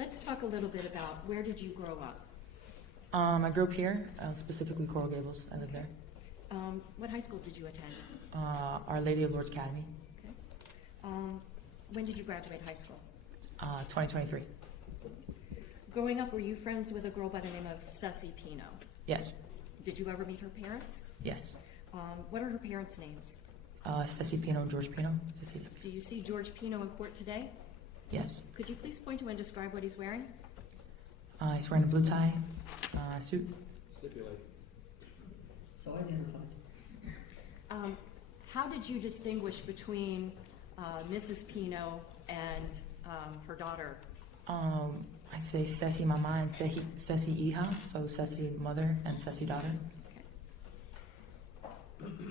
Let's talk a little bit about where did you grow up? I grew up here, specifically Coral Gables. I live there. What high school did you attend? Our Lady of Lourdes Academy, Okay. When did you graduate high school? 2023. Growing up, were you friends with a girl by the name of Ceci Pino? Yes, Did you ever meet her parents? yes. What are her parents' names? Ceci Pino, George Pino. Cecilia Pino. Do you see George Pino in court today? Yes. Could you please point to and describe what he's wearing? He's wearing a blue tie, suit. Stipulate. So identified. How did you distinguish between Mrs. Pino and her daughter? I say Ceci Mama and Ceci Hija, so Ceci mother and Ceci daughter.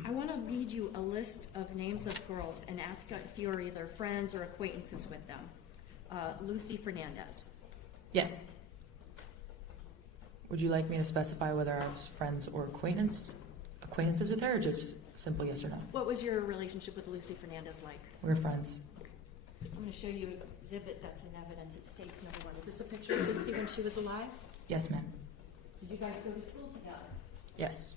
I want to read you a list of names of girls and ask if you are either friends or acquaintances with them. Lucy Fernandez. Yes. Would you like me to specify whether I was friends or acquaintances with her, or just simple yes or no? What was your relationship with Lucy Fernandez like? We were friends. I'm going to show you an exhibit that's in evidence. It states number one. Is this a picture of Lucy when she was alive? Yes, ma'am. Did you guys go to school together? Yes.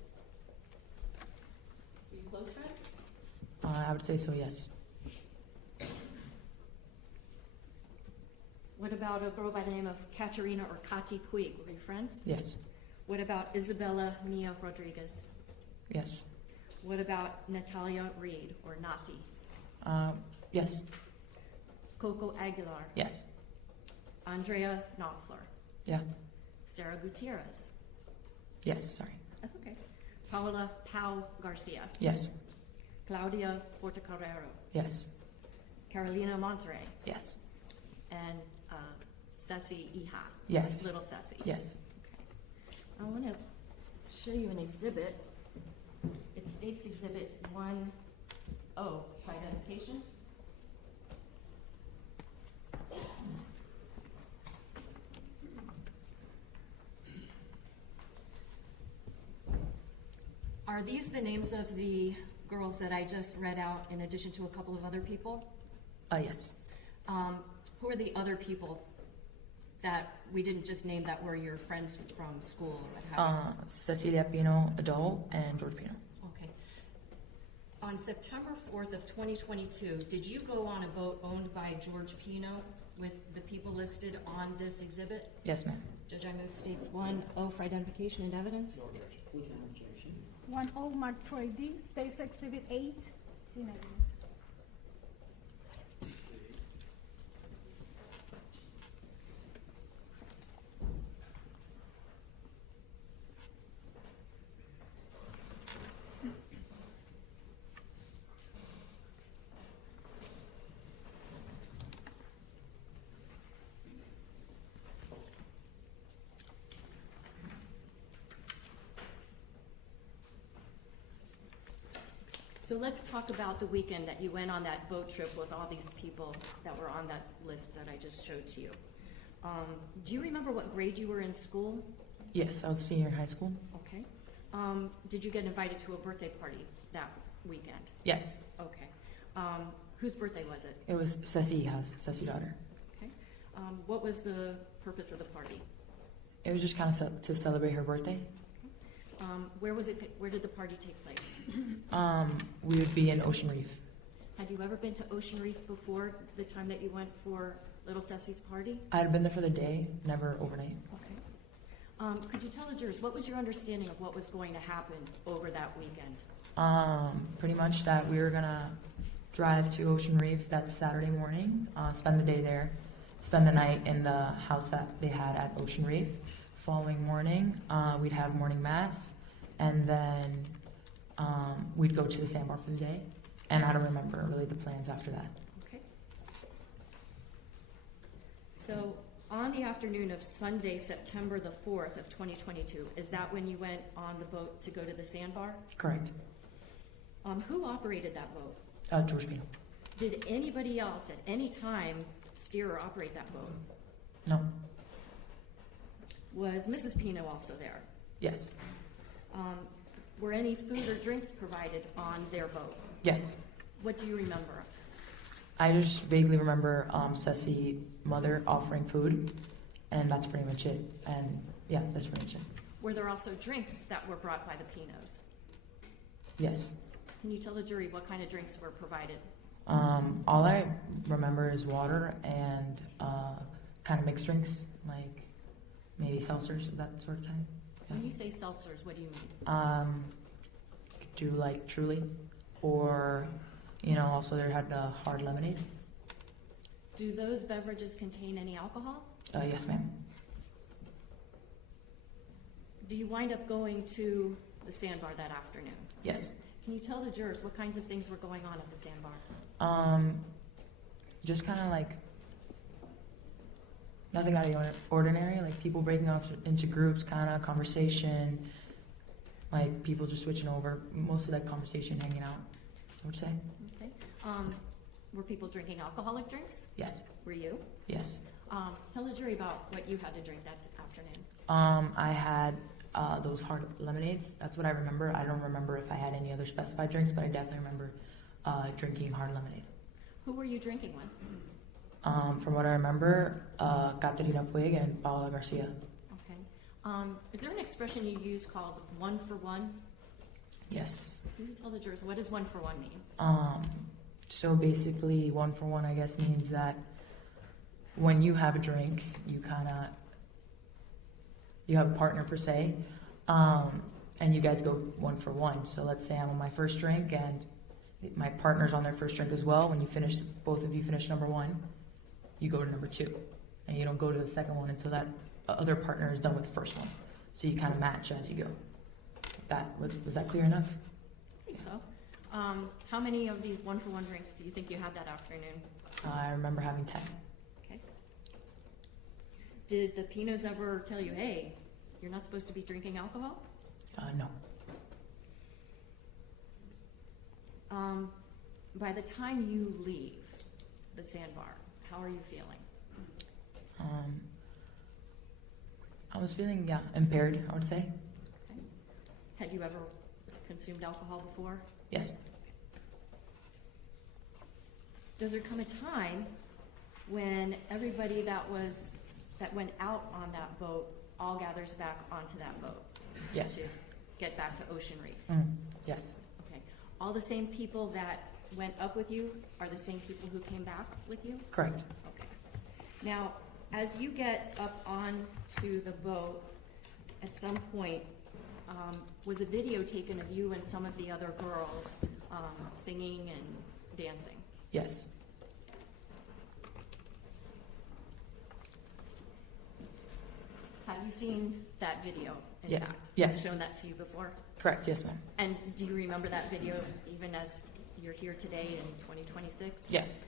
Were you close friends? I would say so, yes. What about a girl by the name of Katerina or Kati Puig? Were you friends? Yes. What about Isabella Mia Rodriguez? Yes. What about Natalia Reed or Nati? Yes. Coco Aguilar? Yes. Andrea Knopfler? Yeah. Sarah Gutierrez? Yes, sorry. That's okay. Paola Pau Garcia? Yes. Claudia Portocarrero? Yes. Carolina Monterrey? Yes. And Ceci Hija? Yes. Little Ceci? Yes. Okay. I want to show you an exhibit. It states Exhibit 1O for identification. Are these the names of the girls that I just read out in addition to a couple of other people? Yes. Who are the other people that we didn't just name that were your friends from school or what have you? Cecilia Pino, adult, and George Pino. Okay. On September 4th of 2022, did you go on a boat owned by George Pino with the people listed on this exhibit? Yes, ma'am. Judge, I move states 1O for identification and evidence. No objection. Without objection. 1O marked for ID, states Exhibit 8 in evidence. So let's talk about the weekend that you went on that boat trip with all these people that were on that list that I just showed to you. Do you remember what grade you were in school? Yes, I was a senior in high school. Okay. Did you get invited to a birthday party that weekend? Yes. Okay. Whose birthday was it? It was Ceci Hija's, Ceci daughter. Okay. What was the purpose of the party? It was just kind of to celebrate her birthday. Where was it? Where did the party take place? We would be in Ocean Reef. Had you ever been to Ocean Reef before the time that you went for little Ceci's party? I had been there for the day, never overnight. Okay. Could you tell the jurors, what was your understanding of what was going to happen over that weekend? Pretty much that we were gonna drive to Ocean Reef that Saturday morning, spend the day there, spend the night in the house that they had at Ocean Reef. Following morning, we'd have morning mass, and then we'd go to the sandbar for the day. And I don't remember really the plans after that. Okay. So on the afternoon of Sunday, September the 4th of 2022, is that when you went on the boat to go to the sandbar? Correct. Who operated that boat? George Pino. Did anybody else at any time steer or operate that boat? No. Was Mrs. Pino also there? Yes. Were any food or drinks provided on their boat? Yes. What do you remember? I just vaguely remember Ceci mother offering food, and that's pretty much it. And yeah, that's pretty much it. Were there also drinks that were brought by the Pinos? Yes. Can you tell the jury what kind of drinks were provided? All I remember is water and kind of mixed drinks, like maybe seltzers, that sort of kind. Yeah. When you say seltzers, what do you mean? Do like Truly, or also they had the hard lemonade. Do those beverages contain any alcohol? Yes, ma'am. Do you wind up going to the sandbar that afternoon? Yes. Can you tell the jurors what kinds of things were going on at the sandbar? Just kind of like nothing out of the ordinary, like people breaking off into groups, kind of conversation, like people just switching over, mostly like conversation, hanging out, I would say. Okay. Were people drinking alcoholic drinks? Yes. Were you? Yes. Tell the jury about what you had to drink that afternoon. I had those hard lemonades. That's what I remember. I don't remember if I had any other specified drinks, but I definitely remember drinking hard lemonade. Who were you drinking with? From what I remember, Caterina Puig and Paola Garcia. Okay. Is there an expression you use called one for one? Yes. Can you tell the jurors, what does one for one mean? So basically, one for one, I guess, means that when you have a drink, you have a partner per se, and you guys go one for one. So let's say I'm on my first drink and my partner's on their first drink as well. When you finish, both of you finish number one, you go to number two, and you don't go to the second one until that other partner is done with the first one. So you kind of match as you go. Was that clear enough? I think so. How many of these one for one drinks do you think you had that afternoon? I remember having 10. Okay. Did the Pinos ever tell you, hey, you're not supposed to be drinking alcohol? No. By the time you leave the sandbar, how are you feeling? I was feeling, impaired, I would say. Okay. Had you ever consumed alcohol before? Yes. Does there come a time when everybody that went out on that boat all gathers back onto that boat? Yes. To get back to Ocean Reef? Yes. Okay. All the same people that went up with you are the same people who came back with you? Correct. Okay. Now, as you get up onto the boat, at some point, was a video taken of you and some of the other girls singing and dancing? Yes. Have you seen that video? In Yes. fact? Yes. I've shown that to you before? Correct. Yes, ma'am. And do you remember that video even as you're here today in 2026? Yes.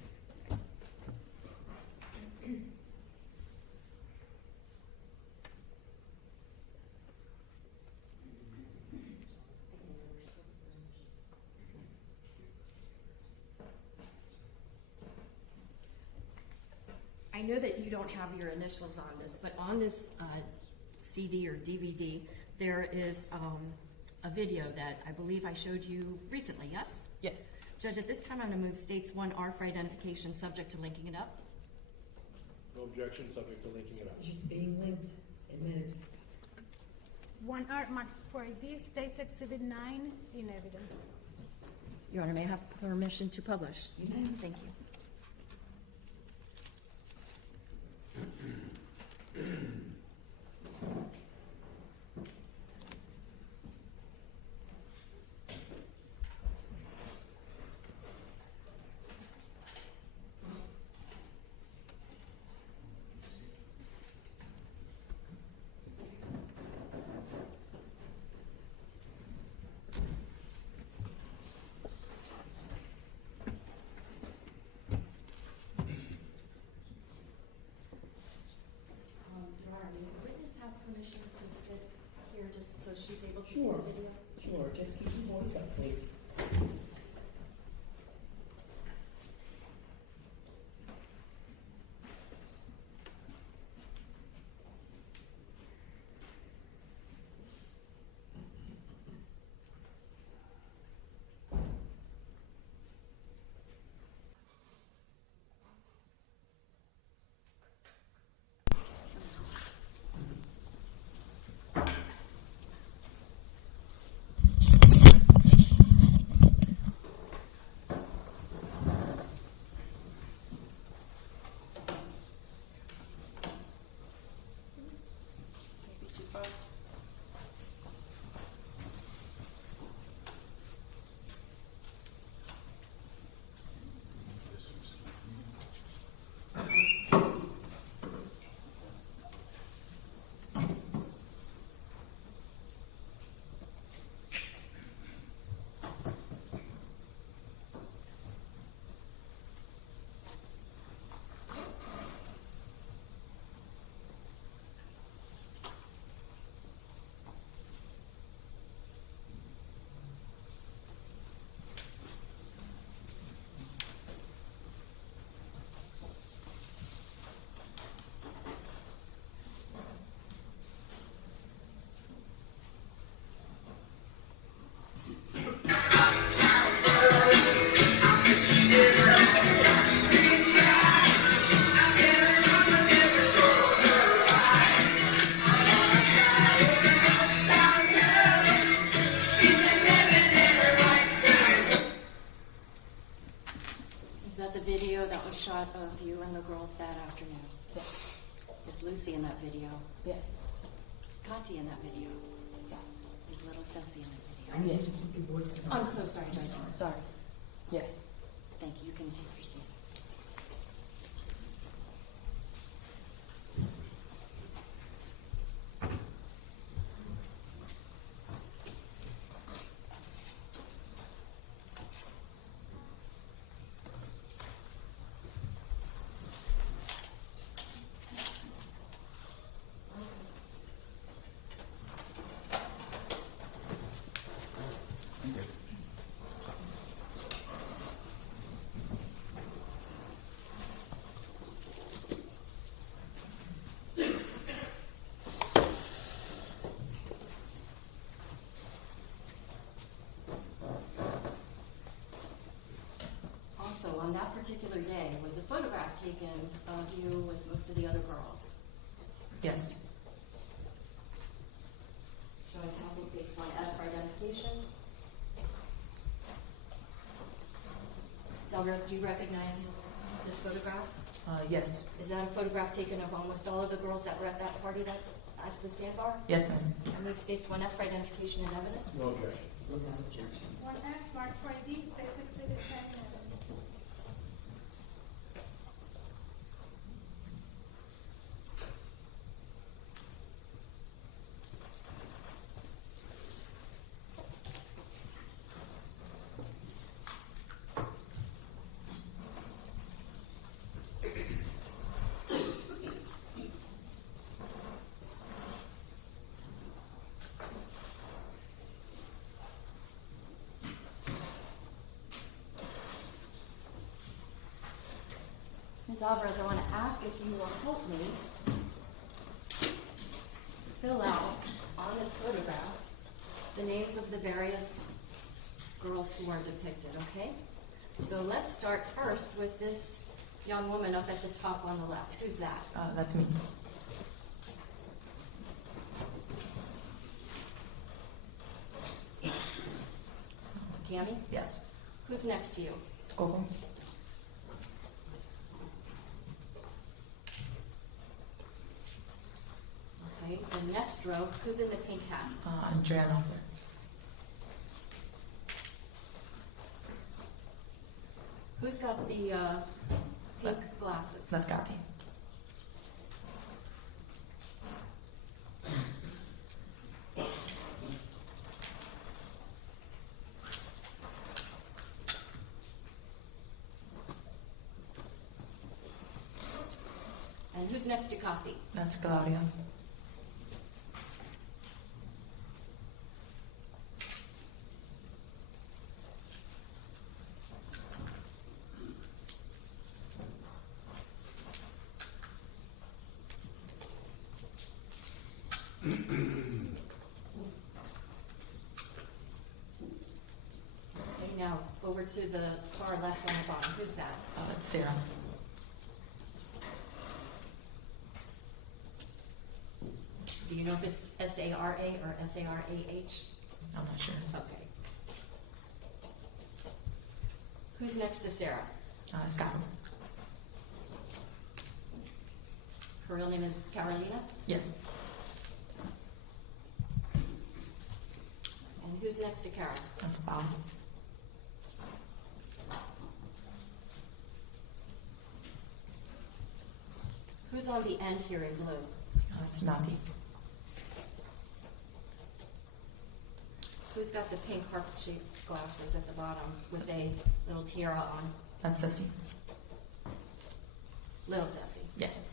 I know that you don't have your initials on this, but on this CD or DVD, there is a video that I believe I showed you recently, yes? Yes. Judge, at this time, I'm going to move states 1R for identification, subject to linking it up. No objection, subject to linking it up. Just being linked, admitted. 1R marked for ID, States Exhibit 9 in evidence. Your Honor, may I have permission to publish? Thank you. Permission to sit here just so she's able to see Sure. the video? Sure, just keep your voice up, please. Lucy in that video? Yes. Is Kati in that video? Yeah. Is little Ceci in that And video? yes, keep your voice up. I'm so sorry, Judge. Sorry. Yes. Thank you. You can take your seat. Also, on that particular day, was a photograph taken of you with most of the other girls. Yes. Showing council states 1F for identification. Alvarez, do you recognize this photograph? Yes. Is that a photograph taken of almost all of the girls that were at that party at the sandbar? Yes, ma'am. And move states 1F for identification and evidence. No objection. Without objection. 1F marked for ID, State's Exhibit 10 in evidence. Ms. Alvarez, I want to ask if you will help me fill out on this photograph the names of the various girls who are depicted, okay? So let's start first with this young woman up at the top on the left. Who's that? That's me. Cammy? Yes. Who's next to you? Coco. Okay, and next row, who's in the pink hat? Andrea and Arthur. Who's got the pink glasses? That's Kathy. And who's next to Kati? That's Claudia. Okay, now over to the far left on the bottom. Who's that? That's Sarah. Do you know if it's S-A-R-A or S-A-R-A-H? I'm not sure. Okay. Who's next to Sarah? It's Carol. Her real name is Carolina? Yes. And who's next to Carol? That's Bob. Who's on the end here in blue? That's Nati. Who's got the pink heart-shaped glasses at the bottom with a little tiara on? That's Ceci. Little Ceci. Yes.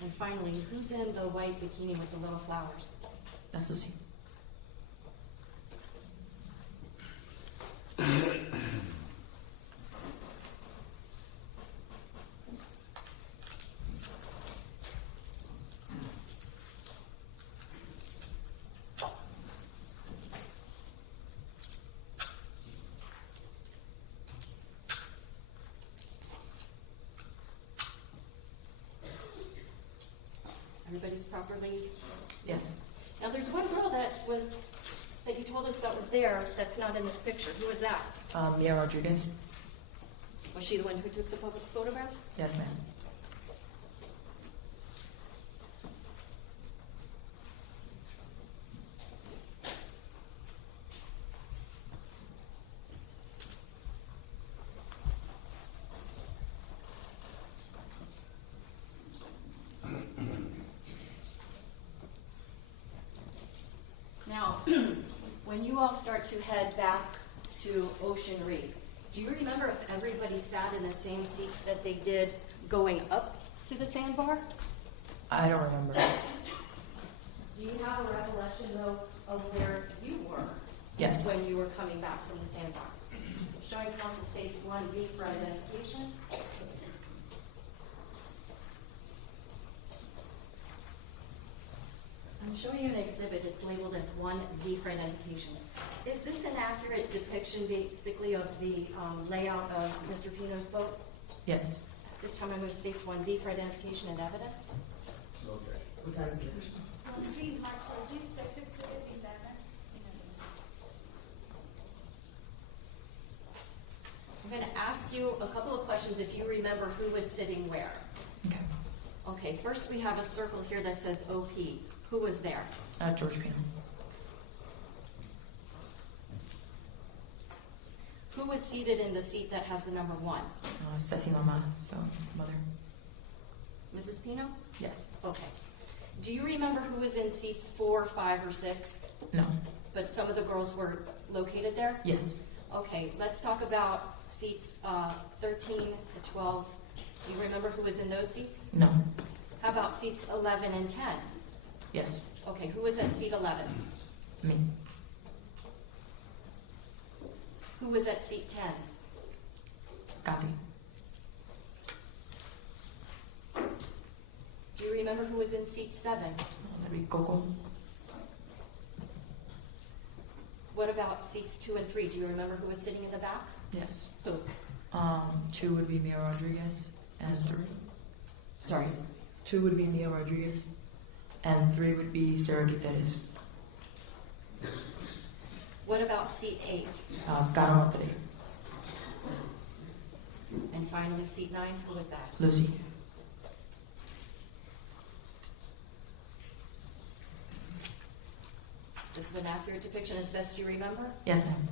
And finally, who's in the white bikini with the little flowers? That's Lucy. Everybody's properly. Yes. Now, there's one girl that you told us that was there that's not in this picture. Who was that? Mia Rodriguez. Was she the one who took the photograph? Yes, ma'am. Now, when you all start to head back to Ocean Reef, do you remember if everybody sat in the same seats that they did going up to the sandbar? I don't remember. Do you have a recollection, though, of where you were? Yes. When you were coming back from the sandbar? Showing council states 1B for identification. I'm showing you an exhibit. It's labeled as 1V for identification. Is this an accurate depiction, basically, of the layout of Mr. Pino's boat? Yes. This time I'm going to states 1V for identification and evidence. No objection. Without objection. 3 marked for this States Exhibit 11 in evidence. I'm going to ask you a couple of questions if you remember who was sitting where. Okay. Okay, first we have a circle here that says OP. Who was there? George Pino. Who was seated in the seat that has the number 1? Ceci Mama, so mother. Mrs. Pino? Yes. Okay. Do you remember who was in seats 4, 5, or 6? No. But some of the girls were located there? Yes. Okay, let's talk about seats 13 to 12. Do you remember who was in those seats? No. How about seats 11 and 10? Yes. Okay, who was at seat 11? Me. Who was at seat 10? Copy. Do you remember who was in seat 7? That'd be Coco. What about seats 2 and 3? Do you remember who was sitting in the back? Yes. Who? 2 would be Mia Rodriguez, and 2 would be Mia Rodriguez, and 3 would be Sarah Guterres. What about seat 8? Caro Monterey. And finally, seat 9, who was that? Lucy. This is an accurate depiction as best you remember? Yes, ma'am.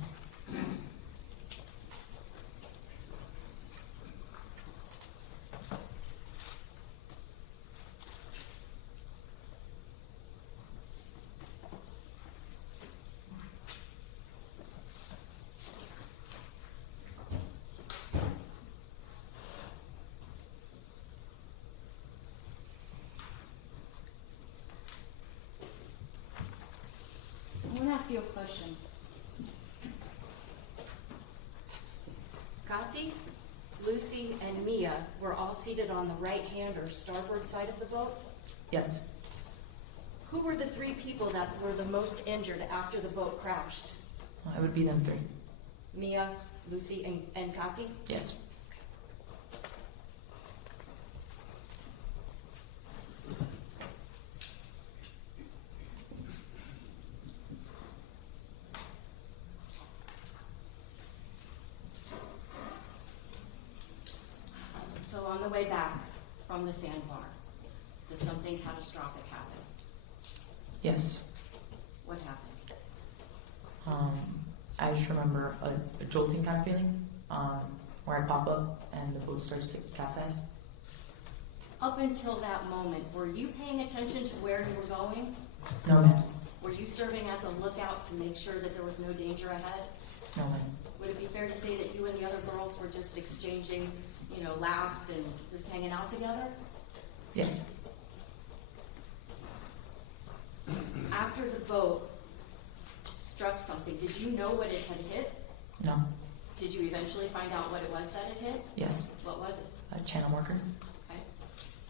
I want to ask you a question. Gatti, Lucy, and Mia were all seated on the right-hand or starboard side of the boat. Yes. Who were the 3 people that were the most injured after the boat crashed? It would be them 3. Mia, Lucy, and Gatti? Yes. So on the way back from the sandbar, does something catastrophic happen? Yes. What happened? I just remember a jolting kind of feeling where I pop up and the boat starts to capsize. Up until that moment, were you paying attention to where you were going? No, ma'am. Were you serving as a lookout to make sure that there was no danger ahead? No, ma'am. Would it be fair to say that you and the other girls were just exchanging, laughs and just hanging out together? Yes. After the boat struck something, did you know what it had hit? No. Did you eventually find out what it was that it hit? Yes. What was it? A channel marker. Okay.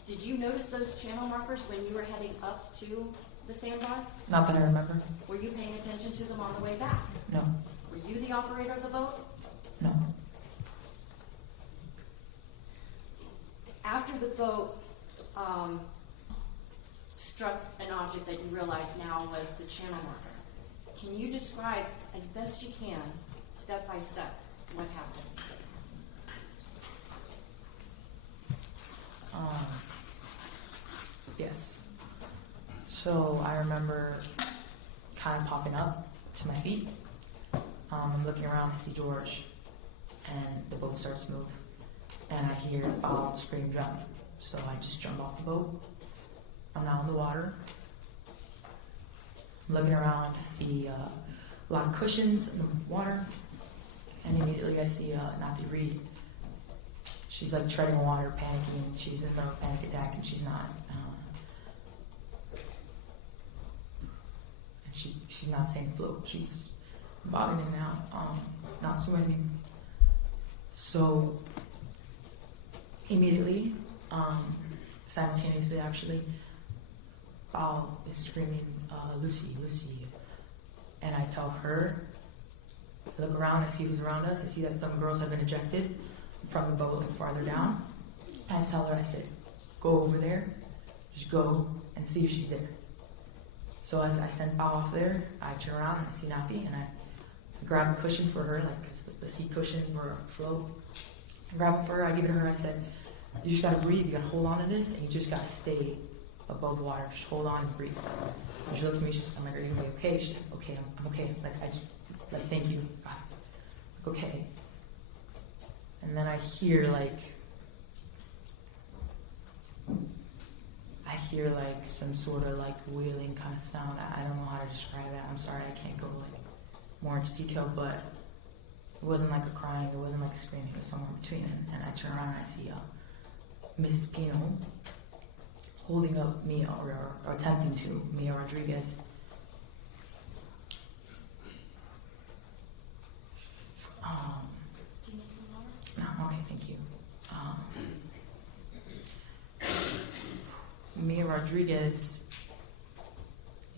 Did you notice those channel markers when you were heading up to the sandbar? Not that I remember. Were you paying attention to them on the way back? No. Were you the operator of the boat? No. After the boat struck an object that you realize now was the channel marker, can you describe as best you can, step by step, what happened? So I remember kind of popping up to my feet. I'm looking around, I see George, and the boat starts to move. And I hear Bob scream, jump. So I just jump off the boat. I'm now in the water. I'm looking around, I see a lot of cushions in the water. And immediately I see Nathy Reed. She's like treading water, panicking. She's in a panic attack, and she's not. And she's not staying afloat. She's bobbing in and out, not swimming. So immediately, simultaneously actually, Bao is screaming, Lucy, Lucy. And I tell her, I look around, I see who's around us. I see that some girls have been ejected from the boat like farther down. And I tell her, I said, go over there, just go and see if she's there. So as I send Bao off there, I turn around and I see Nathy, and I grab a cushion for her, like the seat cushions were afloat. I grab it for her, I give it to her, I said, you just gotta breathe, you gotta hold on to this, and you just gotta stay above water. Just hold on and breathe. And she looks at me, I'm like, are you gonna be okay? She's like, okay, I'm okay. Like, thank you. God. Like, okay. And then I hear some sort of like wailing kind of sound. I don't know how to describe it. I'm sorry, I can't go like more into detail, but it wasn't like a crying, it wasn't like a screaming, it was somewhere in between. And I turn around and I see Mrs. Pino holding up Mia, or attempting to, Mia Rodriguez. Do you need some water? No, okay, thank you. Mia Rodriguez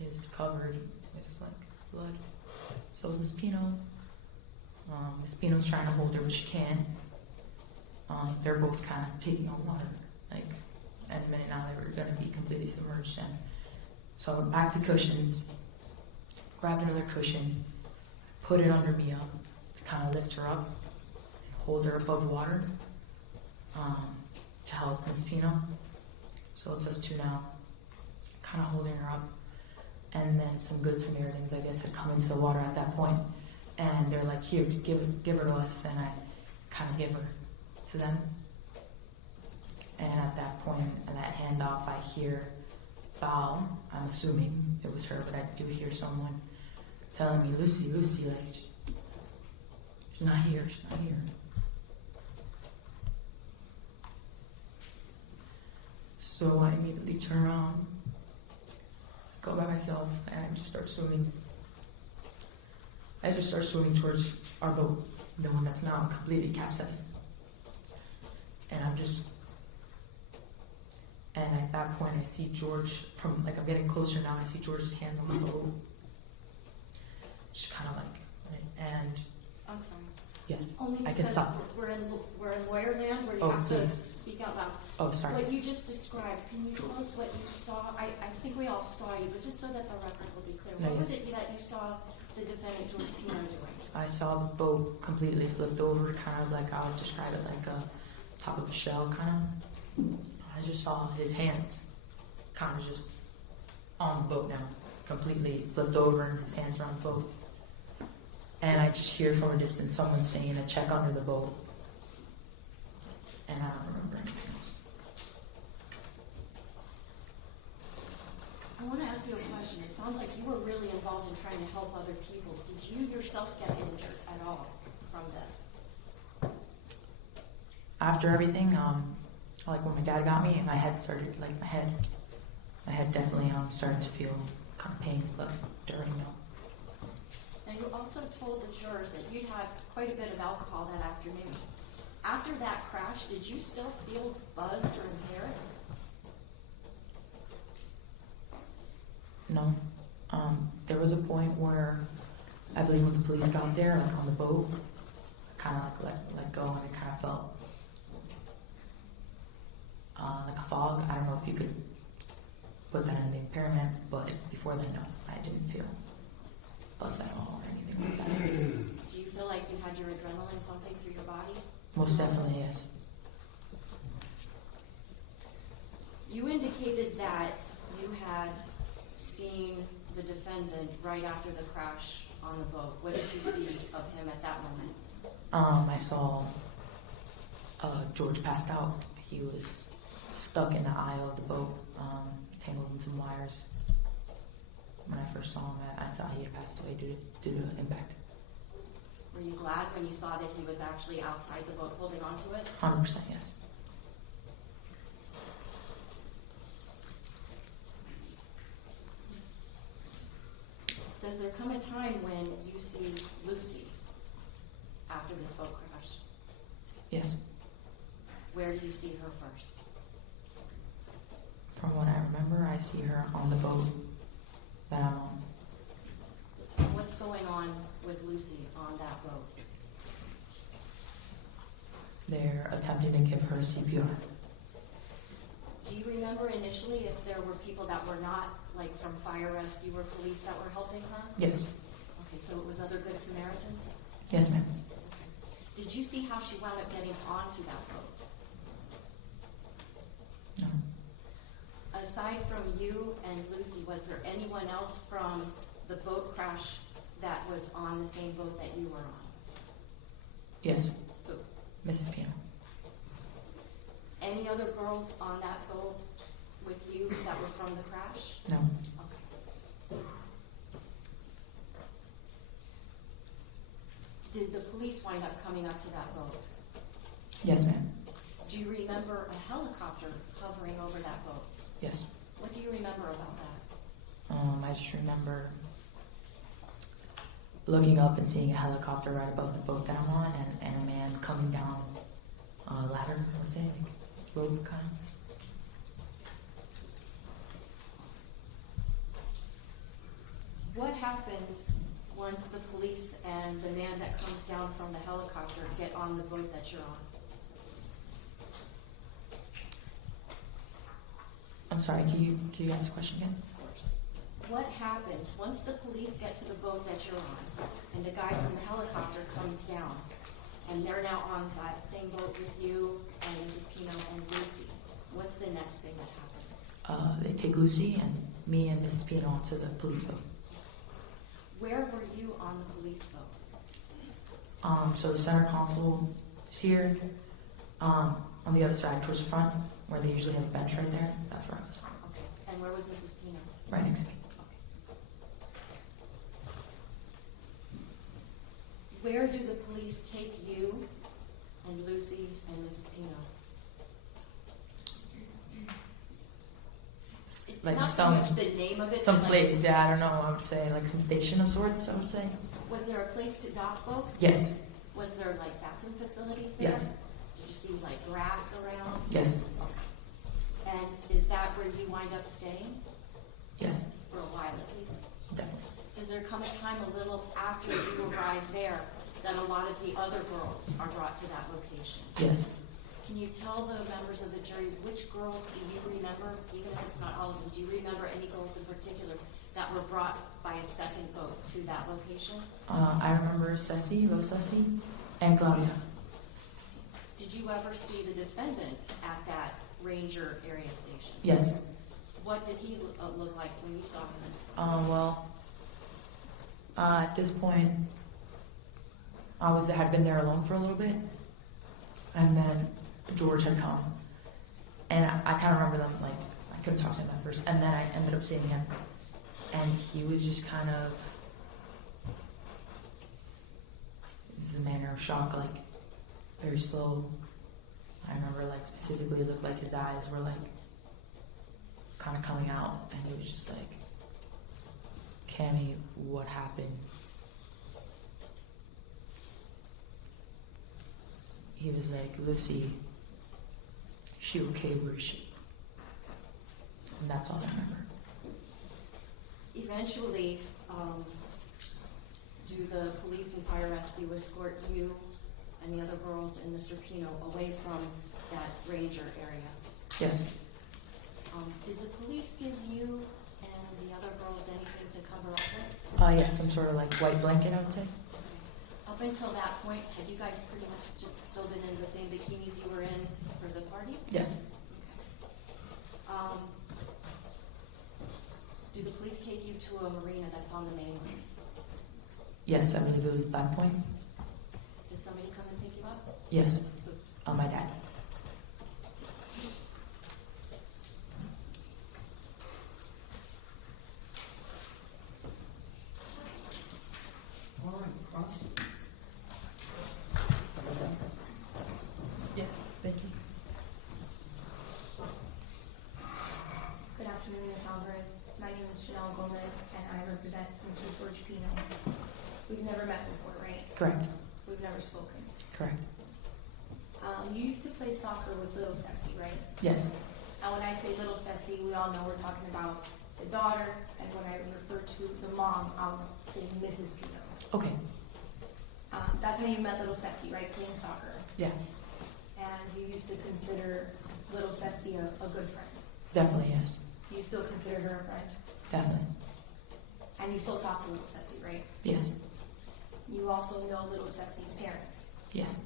is covered with like blood. So is Miss Pino. Miss Pino's trying to hold her, but she can't. They're both kind of taking on water. Like, any minute now they were going to be completely submerged. And so I went back to cushions, grabbed another cushion, put it under Mia to kind of lift her up and hold her above water to help Miss Pino. So it's us two now, kind of holding her up. And then some good Samaritans, I guess, had come into the water at that point. And they're like, here, just give her to us. And I kind of give her to them. And at that point, at that handoff, I hear Bao. I'm assuming it was her, but I do hear someone telling me, Lucy, Lucy, like, she's not here, she's not here. So I immediately turn around, go by myself, and I just start swimming. I just start swimming towards our boat, the one that's now completely capsized. And at that point I see George I'm getting closer now, I see George's hand on the boat. Just kind of like, and I'm sorry. yes, Only I can because stop. we're in lawyer land where you Oh, have please. to speak out loud. Oh, sorry. What you just described, can you tell us what you saw? I think we all saw you, but just so that the record will be clear. No, What was yes. it that you saw the defendant, George Pino, doing? I saw the boat completely flipped over, kind of like, I would describe it like a top of a shell, kind of. I just saw his hands kind of just on the boat now. It's completely flipped over and his hands are on the boat. And I just hear from a distance someone saying a check under the boat. And I don't remember anything else. I want to ask you a question. It sounds like you were really involved in trying to help other people. Did you yourself get injured at all from this? After everything, like when my dad got me, my head started, like my head definitely started to feel kind of pain, but during Now, you also told the jurors that you'd had quite a bit of alcohol that afternoon. After that crash, did you still feel buzzed or impaired? No. There was a point where I believe when the police got there, like on the boat, I kind of let go, and I kind of felt like a fog. I don't know if you could put that in the impairment, but before then, no, I didn't feel buzzed at all or anything like that. Do you feel like you had your adrenaline pumping through your body? Most definitely, yes. You indicated that you had seeing the defendant right after the crash on the boat? What did you see of him at that moment? I saw George passed out. He was stuck in the aisle of the boat, tangled in some wires. When I first saw him, I thought he had passed away due to impact. Were you glad when you saw that he was actually outside the boat holding onto it? 100% yes. Does there come a time when you see Lucy after this boat crash? Yes. Where do you see her first? From what I remember, I see her on the boat that I'm on. What's going on with Lucy on that boat? They're attempting to give her CPR. Do you remember initially if there were people that were not, like from fire rescue or police that were helping her? Yes. Okay, so it was other Good Samaritans? Yes, ma'am. Okay. Did you see how she wound up getting onto that boat? No. Aside from you and Lucy, was there anyone else from the boat crash that was on the same boat that you were on? Yes. Who? Mrs. Pino. Any other girls on that boat with you that were from the crash? No. Okay. Did the police wind up coming up to that boat? Yes, ma'am. Do you remember a helicopter hovering over that boat? Yes. What do you remember about that? I just remember looking up and seeing a helicopter right above the boat that I'm on, and a man coming down a ladder, I would say, like rope kind. What happens once the police and the man that comes down from the helicopter get on the boat that you're on? I'm sorry, can you ask the question again? Of course. What happens once the police get to the boat that you're on and the guy from the helicopter comes down and they're now on that same boat with you and Mrs. Pino and Lucy? What's the next thing that happens? They take Lucy and me and Mrs. Pino onto the police boat. Where were you on the police boat? So the center console is here. On the other side, towards the front, where they usually have a bench right there, that's where I was. Okay. And where was Mrs. Pino? Right next to me. Where do the police take you and Lucy and Mrs. Pino? Like Not so some much the name of it. some but like, place, yeah, I don't know, I would say like some station of sorts, I would say. was there a place to dock boats? Yes. Was there like bathroom facilities there? Yes. Did you see like grass around? Yes. Okay. And is that where you wind up staying? Yes. For a while at least? Definitely. Does there come a time a little after you arrive there that a lot of the other girls are brought to that location? Yes. Can you tell the members of the jury which girls do you remember, even if it's not all of them, do you remember any girls in particular that were brought by a second boat to that location? I remember Ceci, Rose Ceci, and Claudia. Did you ever see the defendant at that ranger area station? Yes. What did he look like when you saw him? At this point, had been there alone for a little bit, and then George had come, and I kind of remember them, like, I couldn't talk to him at first, and then I ended up seeing him, and he was just kind of, it was a manner of shock, like, very slow. I remember, like, specifically it looked like his eyes were, like, kind of coming out, and he was just like, Cammy, what happened? He was like, Lucy, she okay, where is she? And that's all I remember. Eventually, do the police and fire rescue escort you and the other girls and Mr. Pino away from that ranger area? Yes. Did the police give you and the other girls anything to cover up with? Yeah, some sort of like white blanket, I would say. Up until that point, had you guys pretty much just still been in the same bikinis you were in for the party? Yes. Okay. Do the police take to a marina that's on the mainland? Yes, I believe it was Black Point. Did somebody come and pick you up? Yes, my dad. All right, cross. Yes, thank you. Good afternoon, Ms. Alvarez. My name is Chanel Gomez, and I represent Mr. George Pino. We've never met before, right? Correct, We've never spoken. correct. You used to play soccer with little Ceci, right? Yes, And when I say little Ceci, we all know we're talking about the daughter, and when I refer to the mom, I'll say Mrs. Pino. okay, That's how you met little Ceci, right? Playing soccer. yeah, And you used to consider little Ceci a good friend. definitely, yes, You still consider her a friend? definitely, And you still talk to little Ceci, right? yes, You also know little Ceci's parents, yes,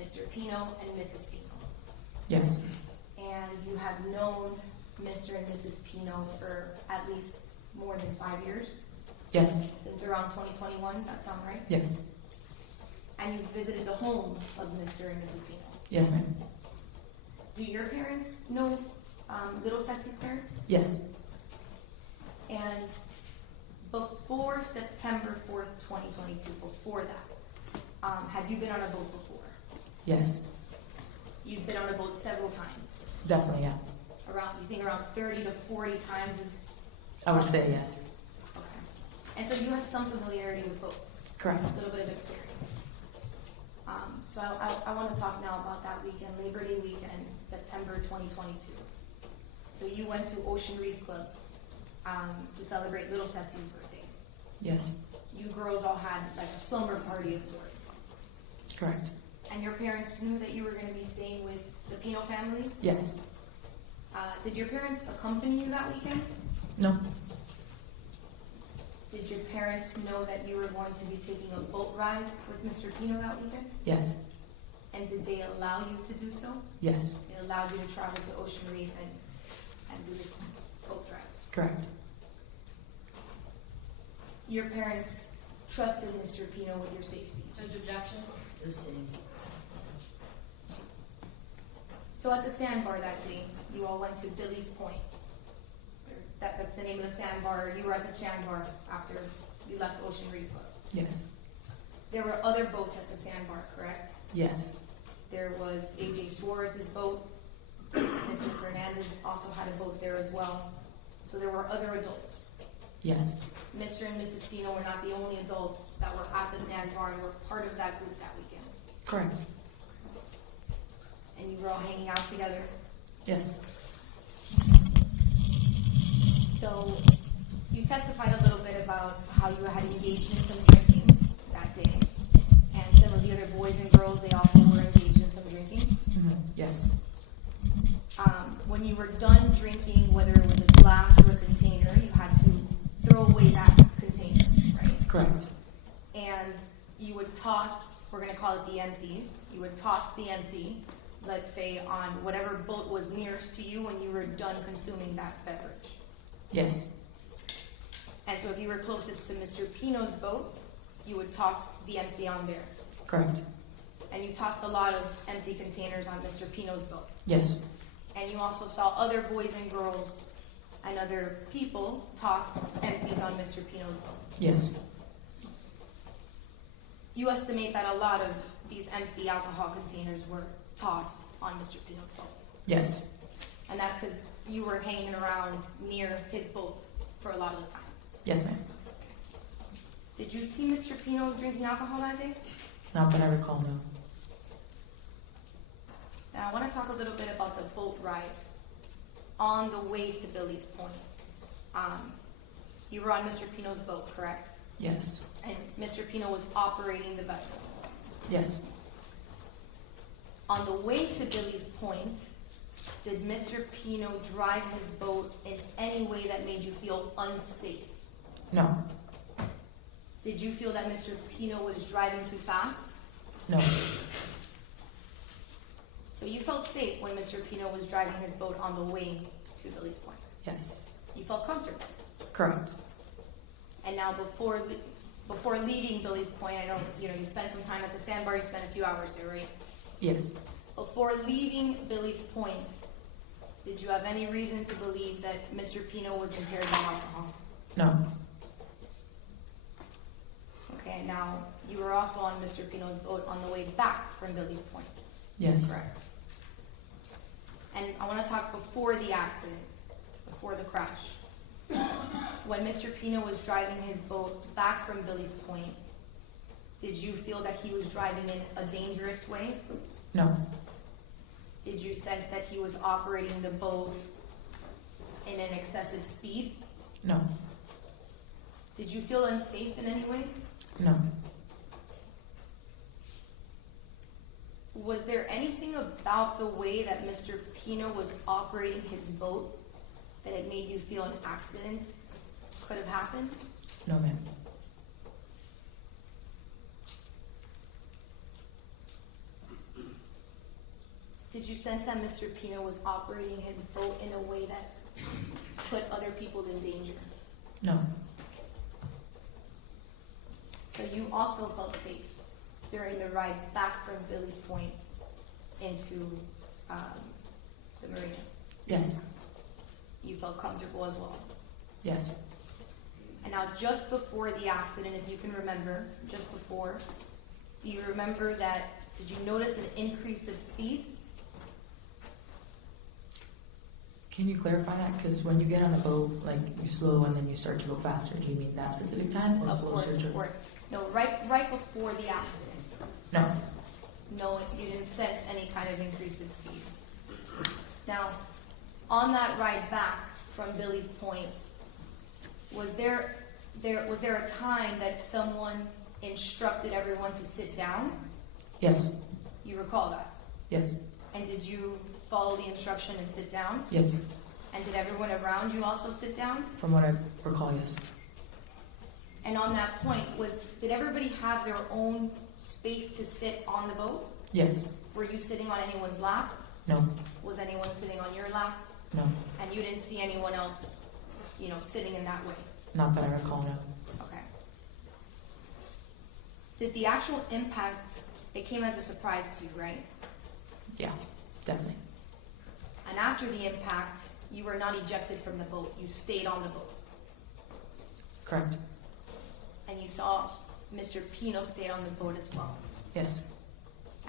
Mr. Pino and Mrs. Pino. yes, And you have known Mr. and Mrs. Pino for at least more than 5 years, yes, since around 2021, that sound right? yes, And you visited the home of Mr. and Mrs. Pino. yes, ma'am, Do your parents know little Ceci's parents? yes, And before September 4th, 2022, before that, have you been on a boat before? yes, You've been on a boat several times. definitely, yeah. You think around 30 to 40 times is I would say yes, okay. And so you have some familiarity with boats, correct, a little bit of experience. So I want to talk now about that weekend, Labor Day weekend, September 2022. So you went to Ocean Reef Club to celebrate little Ceci's birthday. yes, You girls all had like a slumber party of sorts. correct, And your parents knew that you were going to be staying with the Pino family. yes, Did your parents accompany you that weekend? no, Did your parents know that you were going to be taking a boat ride with Mr. Pino that weekend? yes, And did they allow you to do so? yes, They allowed you to travel to Ocean Reef and do this boat ride. correct, Your parents trusted Mr. Pino with your safety. Judge objection? Sustained. So at the sandbar that day, you all went to Billy's Point. That's the name of the sandbar. You were at the sandbar after you left Ocean Reef Club. yes, There were other boats at the sandbar, correct? yes, There was AJ Suarez's boat. Mr. Fernandez also had a boat there as well. So there were other adults. yes, Mr. and Mrs. Pino were not the only adults that were at the sandbar and were part of that group that weekend. correct, And you were all hanging out together. yes, So you testified a little bit about how you had engaged in some drinking that day. And some of the other boys and girls, they also were engaged in some drinking. yes, When you were done drinking, whether it was a glass or a container, you had to throw away that container, right? correct, And you would toss, we're going to call it the empties, you would toss the empty, let's say on whatever boat was nearest to you when you were done consuming that beverage. yes, And so if you were closest to Mr. Pino's boat, you would toss the empty on there. correct, And you tossed a lot of empty containers on Mr. Pino's boat. yes, And you also saw other boys and girls and other people toss empties on Mr. Pino's boat. yes, You estimate that a lot of these empty alcohol containers were tossed on Mr. Pino's boat. yes, And that's because you were hanging around near his boat for a lot of the time. yes, ma'am. Did you see Mr. Pino drinking alcohol that day? Not that I recall, no. Now I want to talk a little bit about the boat ride on the way to Billy's Point. You were on Mr. Pino's boat, correct? Yes, And Mr. Pino was operating the vessel. yes, On the way to Billy's Point, did Mr. Pino drive his boat in any way that made you feel unsafe? no, Did you feel that Mr. Pino was driving too fast? no, So you felt safe when Mr. Pino was driving his boat on the way to Billy's Point. yes, You felt comfortable. correct, And now before leaving Billy's Point, I know, you spent some time at the sandbar, you spent a few hours there, right? Yes. Before leaving Billy's Point, did you have any reason to believe that Mr. Pino was impaired by alcohol? No. Okay, now, you were also on Mr. Pino's boat on the way back from Billy's Point. Yes. Correct. And I want to talk before the accident, before the crash. When Mr. Pino was driving his boat back from Billy's Point, did you feel that he was driving in a dangerous way? No. Did you sense that he was operating the boat in an excessive speed? No. Did you feel unsafe in any way? No. Was there anything about the way that Mr. Pino was operating his boat that it made you feel an accident could have happened? No, ma'am. Did you sense that Mr. Pino was operating his boat in a way that put other people in danger? No. So you also felt safe during the ride back from Billy's Point into the marina? Yes. You felt comfortable as well? Yes. And now just before the accident, if you can remember, just before, do you remember did you notice an increase of speed? Can you clarify that? Because when you get on a boat, like you slow and then you start to go faster. Do you mean that specific time, or Of closer to? course. No, right before the accident. No. No, you didn't sense any kind of increase in speed. Now, on that ride back from Billy's Point, was there a time that someone instructed everyone to sit down? Yes. You recall that? Yes. And did you follow the instruction and sit down? Yes. And did everyone around you also sit down? From what I recall, yes. And on that point, did everybody have their own space to sit on the boat? Yes. Were you sitting on anyone's lap? No. Was anyone sitting on your lap? No. And you didn't see anyone else, sitting in that way? Not that I recall, no. Okay. Did the actual impact, it came as a surprise to you, right? Yeah, definitely. And after the impact, you were not ejected from the boat. You stayed on the boat. Correct. And you saw Mr. Pino stay on the boat as well. Yes.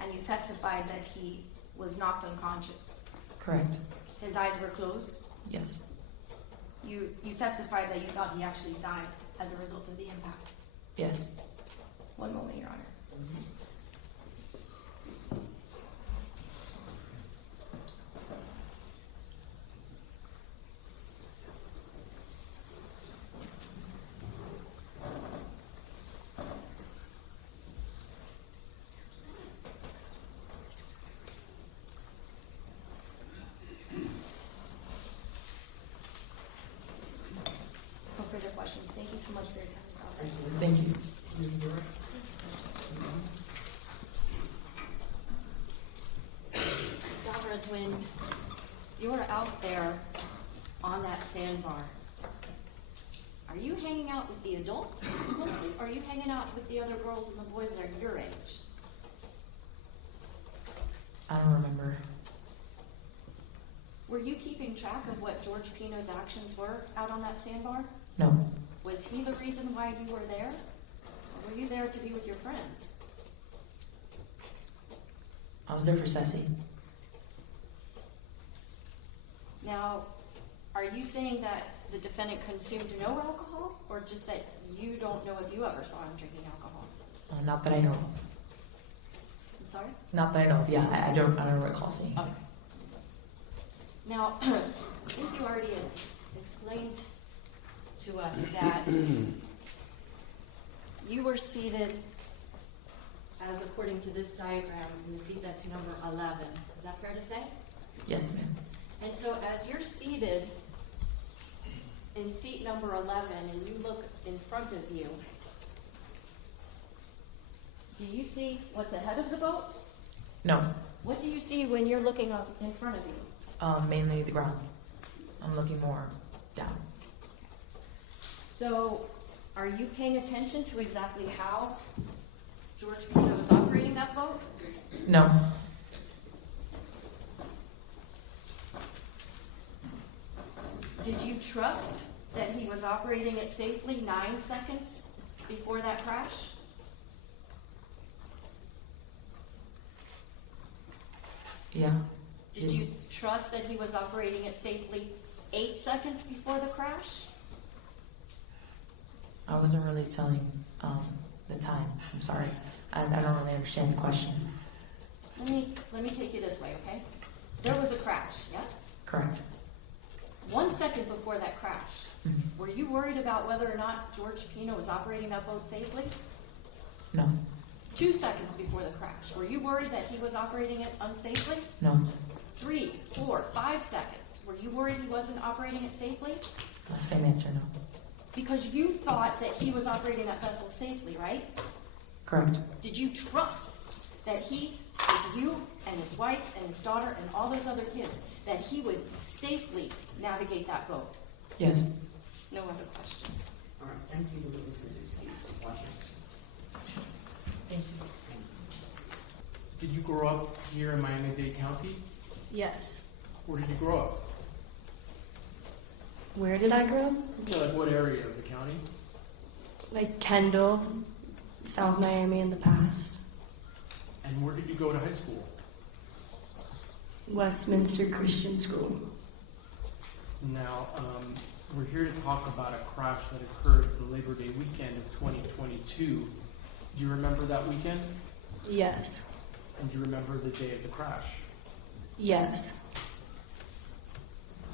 And you testified that he was knocked unconscious. Correct. His eyes were closed. Yes. You testified that you thought he actually died as a result of the impact. Yes. One moment, Your Honor. No further questions. Thank you so much for your time, Ms. Alvarez. Thank you. Ms. Alvarez, when you were out there on that sandbar, are you hanging out with the adults mostly, or are you hanging out with the other girls and the boys that are your age? I don't remember. Were you keeping track of what George Pino's actions were out on that sandbar? No. Was he the reason why you were there? Or were you there to be with your friends? I was there for Ceci. Now, are you saying that the defendant consumed no alcohol, or just that you don't know if you ever saw him drinking alcohol? Not that I know of. I'm sorry? Not that I know of. Yeah, I don't recall seeing. Okay. Now, I think you already had explained to us that you were seated, as according to this diagram, in the seat that's number 11. Is that fair to say? Yes, ma'am. And so as you're seated in seat number 11 and you look in front of you, do you see what's ahead of the boat? No. What do you see when you're looking up in front of you? Mainly the ground. I'm looking more down. So are you paying attention to exactly how George Pino was operating that boat? No. Did you trust that he was operating it safely 9 seconds before that crash? Yeah. Did you trust that he was operating it safely 8 seconds before the crash? I wasn't really telling the time. I'm sorry. I don't really understand the question. Let me take you this way, okay? There was a crash, yes? Correct. 1 second before that crash, were you worried about whether or not George Pino was operating that boat safely? No. 2 seconds before the crash, were you worried that he was operating it unsafely? No. 3, 4, 5 seconds, were you worried he wasn't operating it safely? Same answer, no. Because you thought that he was operating that vessel safely, right? Correct. Did you trust that he, with you and his wife and his daughter and all those other kids, that he would safely navigate that boat? Yes. No other questions. All right, thank you, the witnesses excused. Watch it. Thank you. Did you grow up here in Miami-Dade County? Yes. Where did you grow up? Where did I grow up? Yeah, like what area of the county? Like Kendall, South Miami in the past. And where did you go to high school? Westminster Christian School. Now, we're here to talk about a crash that occurred the Labor Day weekend of 2022. Do you remember that weekend? Yes. And do you remember the day of the crash? Yes.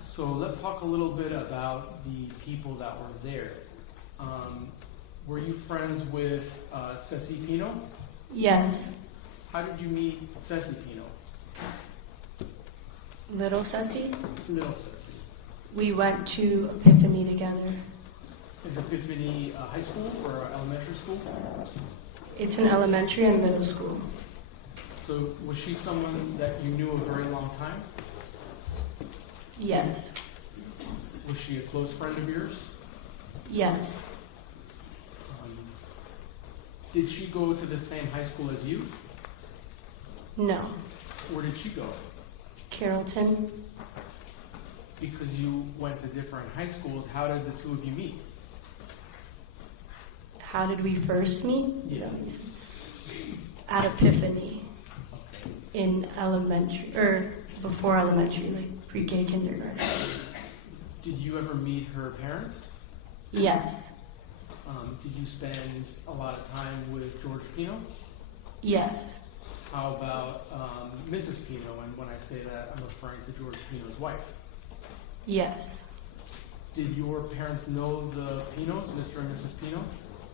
So let's talk a little bit about the people that were there. Were you friends with Ceci Pino? Yes. How did you meet Ceci Pino? Little Ceci. Little Ceci. We went to Epiphany together. Is Epiphany high school or elementary school? It's an elementary and middle school. So was she someone that you knew a very long time? Yes. Was she a close friend of yours? Yes. Did she go to the same high school as you? No. Where did she go? Carrollton. Because you went to different high schools, how did the two of you meet? How did we first meet? Yeah. At Epiphany Okay. in elementary, or before elementary, like pre-K kindergarten. Did you ever meet her parents? Yes. Did you spend a lot of time with George Pino? Yes. How about Mrs. Pino? And when I say that, I'm referring to George Pino's wife. Yes. Did your parents know the Pinos, Mr. and Mrs. Pino?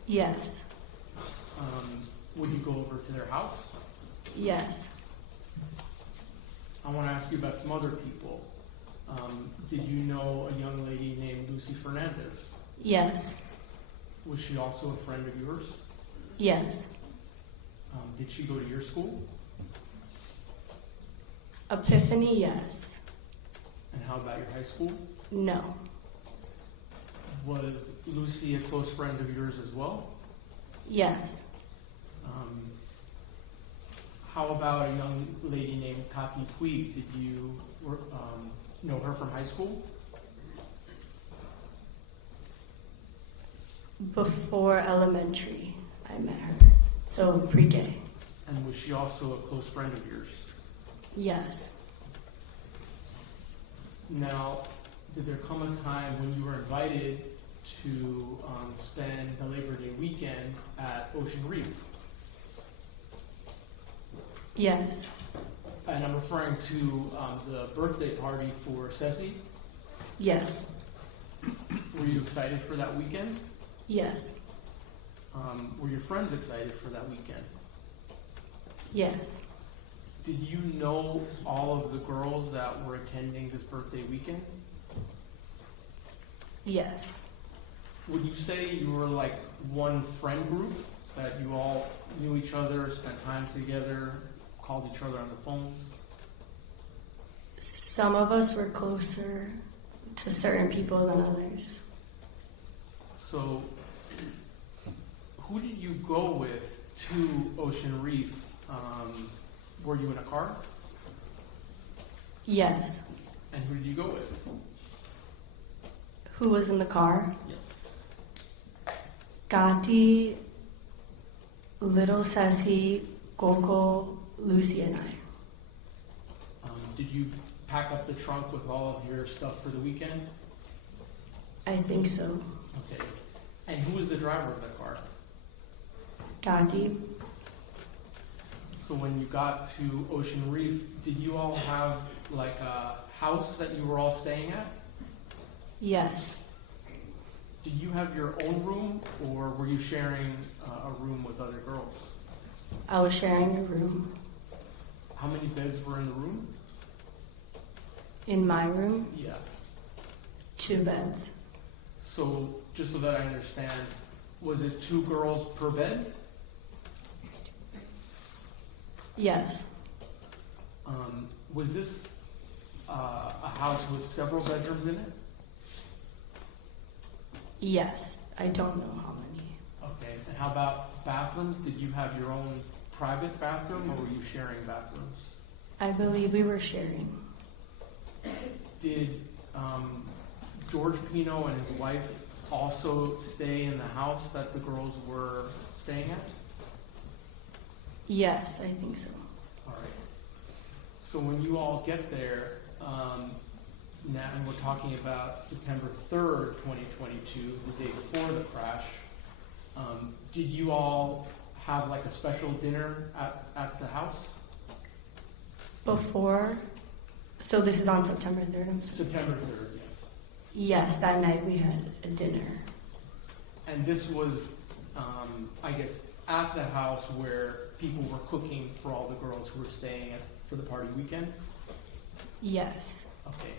Yes. Would you go over to their house? Yes. I want to ask you about some other people. Did you know a young lady named Lucy Fernandez? Yes. Was she also a friend of yours? Yes. Did she go to your school? Epiphany, yes. And how about your high school? No. Was Lucy a close friend of yours as well? Yes. How about a young lady named Kati Puig? Did you know her from high school? Before elementary, I met her. So pre-K. And was she also a close friend of yours? Yes. Now, did there come a time when you were invited to spend the Labor Day weekend at Ocean Reef? Yes. And I'm referring to the birthday party for Ceci. Yes. Were you excited for that weekend? Yes. Were your friends excited for that weekend? Yes. Did you know all of the girls that were attending this birthday weekend? Yes. Would you say you were like one friend group, that you all knew each other, spent time together, called each other on the phones? Some of us were closer to certain people than others. So who did you go with to Ocean Reef? Were you in a car? Yes. And who did you go with? Who was in the car? Yes. Gati, Little Sassy, Coco, Lucy, and I. Did you pack up the trunk with all of your stuff for the weekend? I think so. Okay. And who was the driver of the car? Gati. So when you got to Ocean Reef, did you all have like a house that you were all staying at? Yes. Did you have your own room, or were you sharing a room with other girls? I was sharing a room. How many beds were in the room? In my room, Yeah. 2 beds. So just so that I understand, was it 2 girls per bed? Yes. Was this a house with several bedrooms in it? Yes. I don't know how many. Okay. And how about bathrooms? Did you have your own private bathroom, or were you sharing bathrooms? I believe we were sharing. Did George Pino and his wife also stay in the house that the girls were staying at? Yes, I think so. All right. So when you all get there, now and we're talking about September 3rd, 2022, the day before the crash, did you all have like a special dinner at the house? Before, so this is on September 3rd, I'm sorry. September 3rd, yes. Yes, that night we had a dinner. And this was, I guess, at the house where people were cooking for all the girls who were staying for the party weekend? Yes. Okay.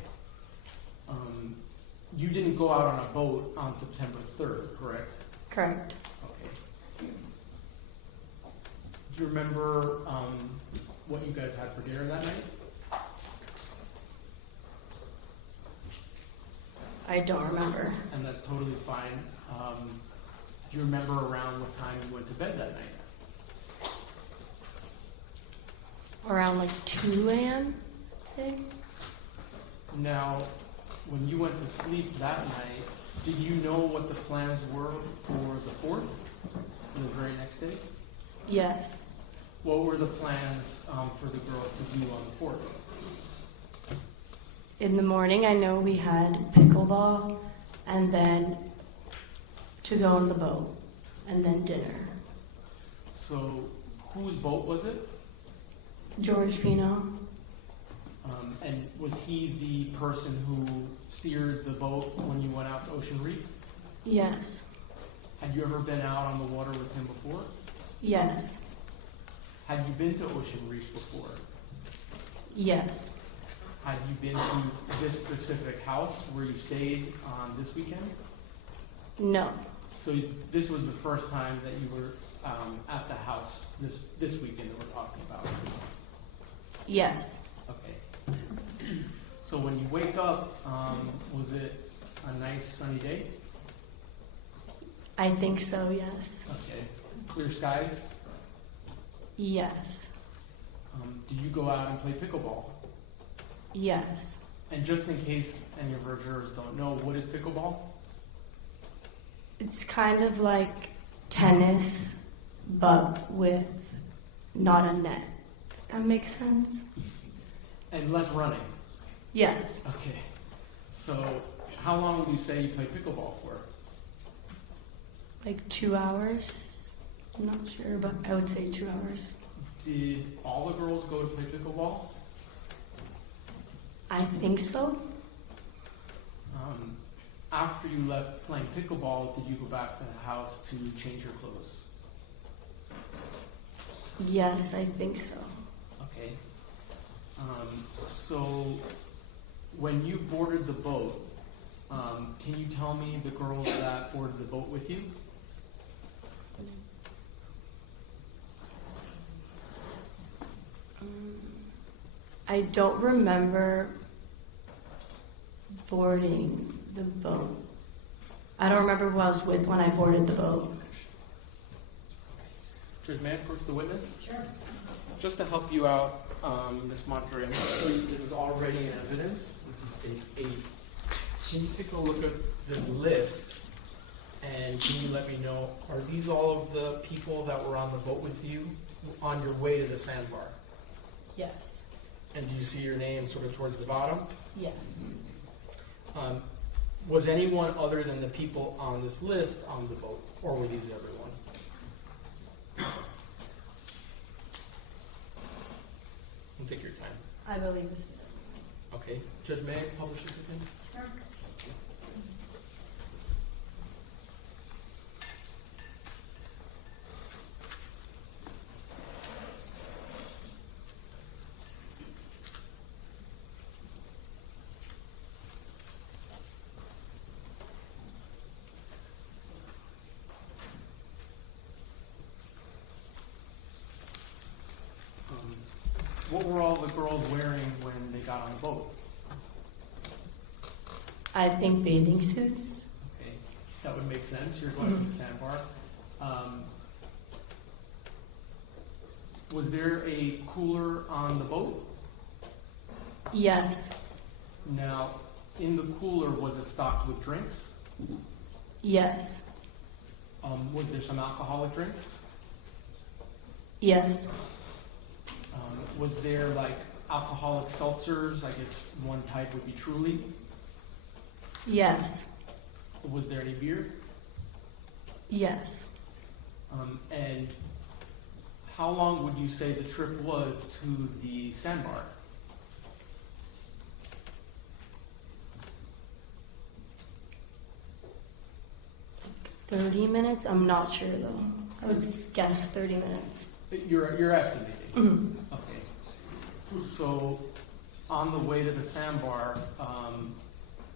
You didn't go out on a boat on September 3rd, correct? Correct. Okay. Do you remember what you guys had for dinner that night? I don't remember. And that's totally fine. Do you remember around what time you went to bed that night? Around like 2 a.m., I'd say. Now, when you went to sleep that night, did you know what the plans were for the 4th, the very next day? Yes. What were the plans for the girls to do on the 4th? In the morning, I know we had pickleball, and then to go on the boat, and then dinner. So, whose boat was it? George Pino. And was he the person who steered the boat when you went out to Ocean Reef? Yes. Had you ever been out on the water with him before? Yes. Had you been to Ocean Reef before? Yes. Had you been to this specific house where you stayed on this weekend? No. So this was the first time that you were at the house this weekend that we're talking about? Yes. Okay. So when you wake up, was it a nice sunny day? I think so, yes. Okay. Clear skies? Yes. Did you go out and play pickleball? Yes. And just in case any of our jurors don't know, what is pickleball? It's kind of like tennis, but with not a net. If that makes sense? And less running. Yes. Okay. So how long would you say you play pickleball for? Like 2 hours? I'm not sure, but I would say 2 hours. Did all the girls go to play pickleball? I think so. After you left playing pickleball, did you go back to the house to change your clothes? Yes, I think so. Okay. So when you boarded the boat, can you tell me the girls that boarded the boat with you? I don't remember boarding the boat. I don't remember who I was with when I boarded the boat. Judge, may I approach the witness? Sure. Just to help you out, Ms. Monterey, I'm going to show you this is already in evidence. This is page 8. Can you take a look at this list and can you let me know, are these all of the people that were on the boat with you on your way to the sandbar? Yes. And do you see your name sort of towards the bottom? Yes. Was anyone other than the people on this list on the boat, or were these everyone? And take your time. I believe this. Okay. Judge, may I publish this again? Sure. What were all the girls wearing when they got on the boat? I think bathing suits. Okay, that would make sense. You're going to the sandbar. Was there a cooler on the boat? Yes. Now, in the cooler, was it stocked with drinks? Yes. Was there some alcoholic drinks? Yes. Was there like alcoholic seltzers? I guess one type would be Truly. Yes. Was there any beer? Yes. And how long would you say the trip was to the sandbar? $30 I'm not sure though. I would guess 30 minutes. You're estimating. Mhm. Okay. So, on the way to the sandbar,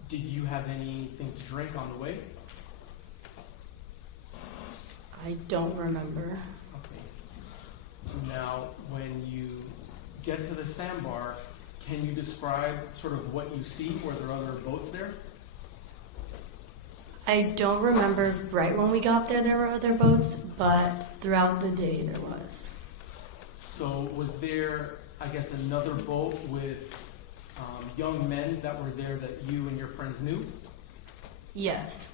did you have anything to drink on the way? I don't remember. Okay. Now, when you get to the sandbar, can you describe sort of what you see? Were there other boats there? I don't remember right when we got there were other boats, but throughout the day there was. So, was there, I guess, another boat with young men that were there that you and your friends knew? Yes.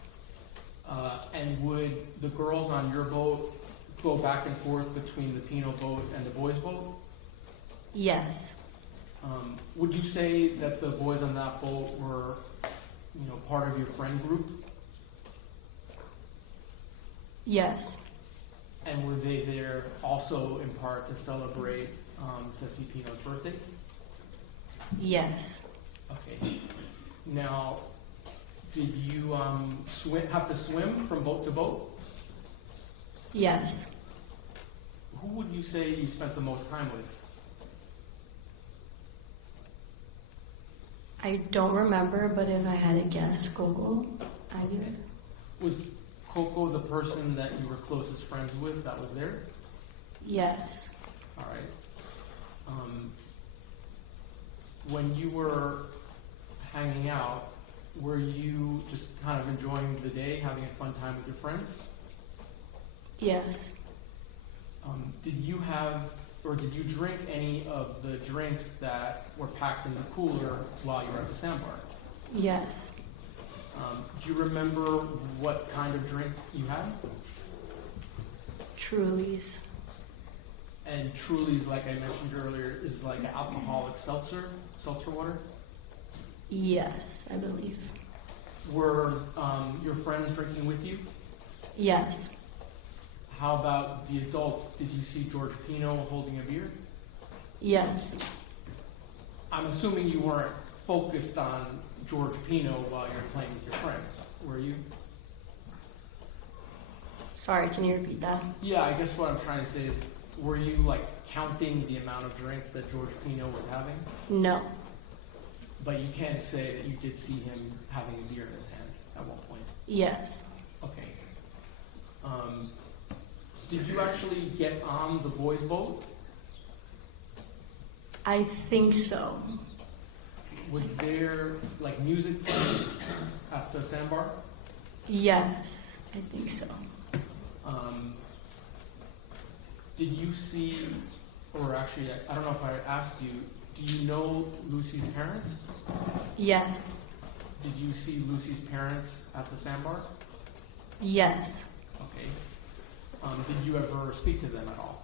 And would the girls on your boat go back and forth between the Pino boat and the boys' boat? Yes. Would you say that the boys on that boat were, part of your friend group? Yes. And were they there also in part to celebrate Ceci Pino's birthday? Yes. Okay. Now, did you have to swim from boat to boat? Yes. Who would you say you spent the most time with? I don't remember, but if I had to guess, Coco Aguilar. Was Coco the person that you were closest friends with that was there? Yes. All right. When you were hanging out, were you just kind of enjoying the day, having a fun time with your friends? Yes. Did you have, or did you drink any of the drinks that were packed in the cooler while you were at the sandbar? Yes. Do you remember what kind of drink you had? Truly's. And Truly's, like I mentioned earlier, is like an alcoholic seltzer water? Yes, I believe. Were your friends drinking with you? Yes. How about the adults? Did you see George Pino holding a beer? Yes. I'm assuming you weren't focused on George Pino while you're playing with your friends, were you? Sorry, can you repeat that? Yeah, I guess what I'm trying to say is, were you like counting the amount of drinks that George Pino was having? No. But you can't say that you did see him having a beer in his hand at one point. Yes. Okay. Did you actually get on the boys' boat? I think so. Was there like music playing at the sandbar? Yes, I think so. did you see, or actually, I don't know if I asked you, do you know Lucy's parents? Yes. Did you see Lucy's parents at the sandbar? Yes. Okay. Did you ever speak to them at all?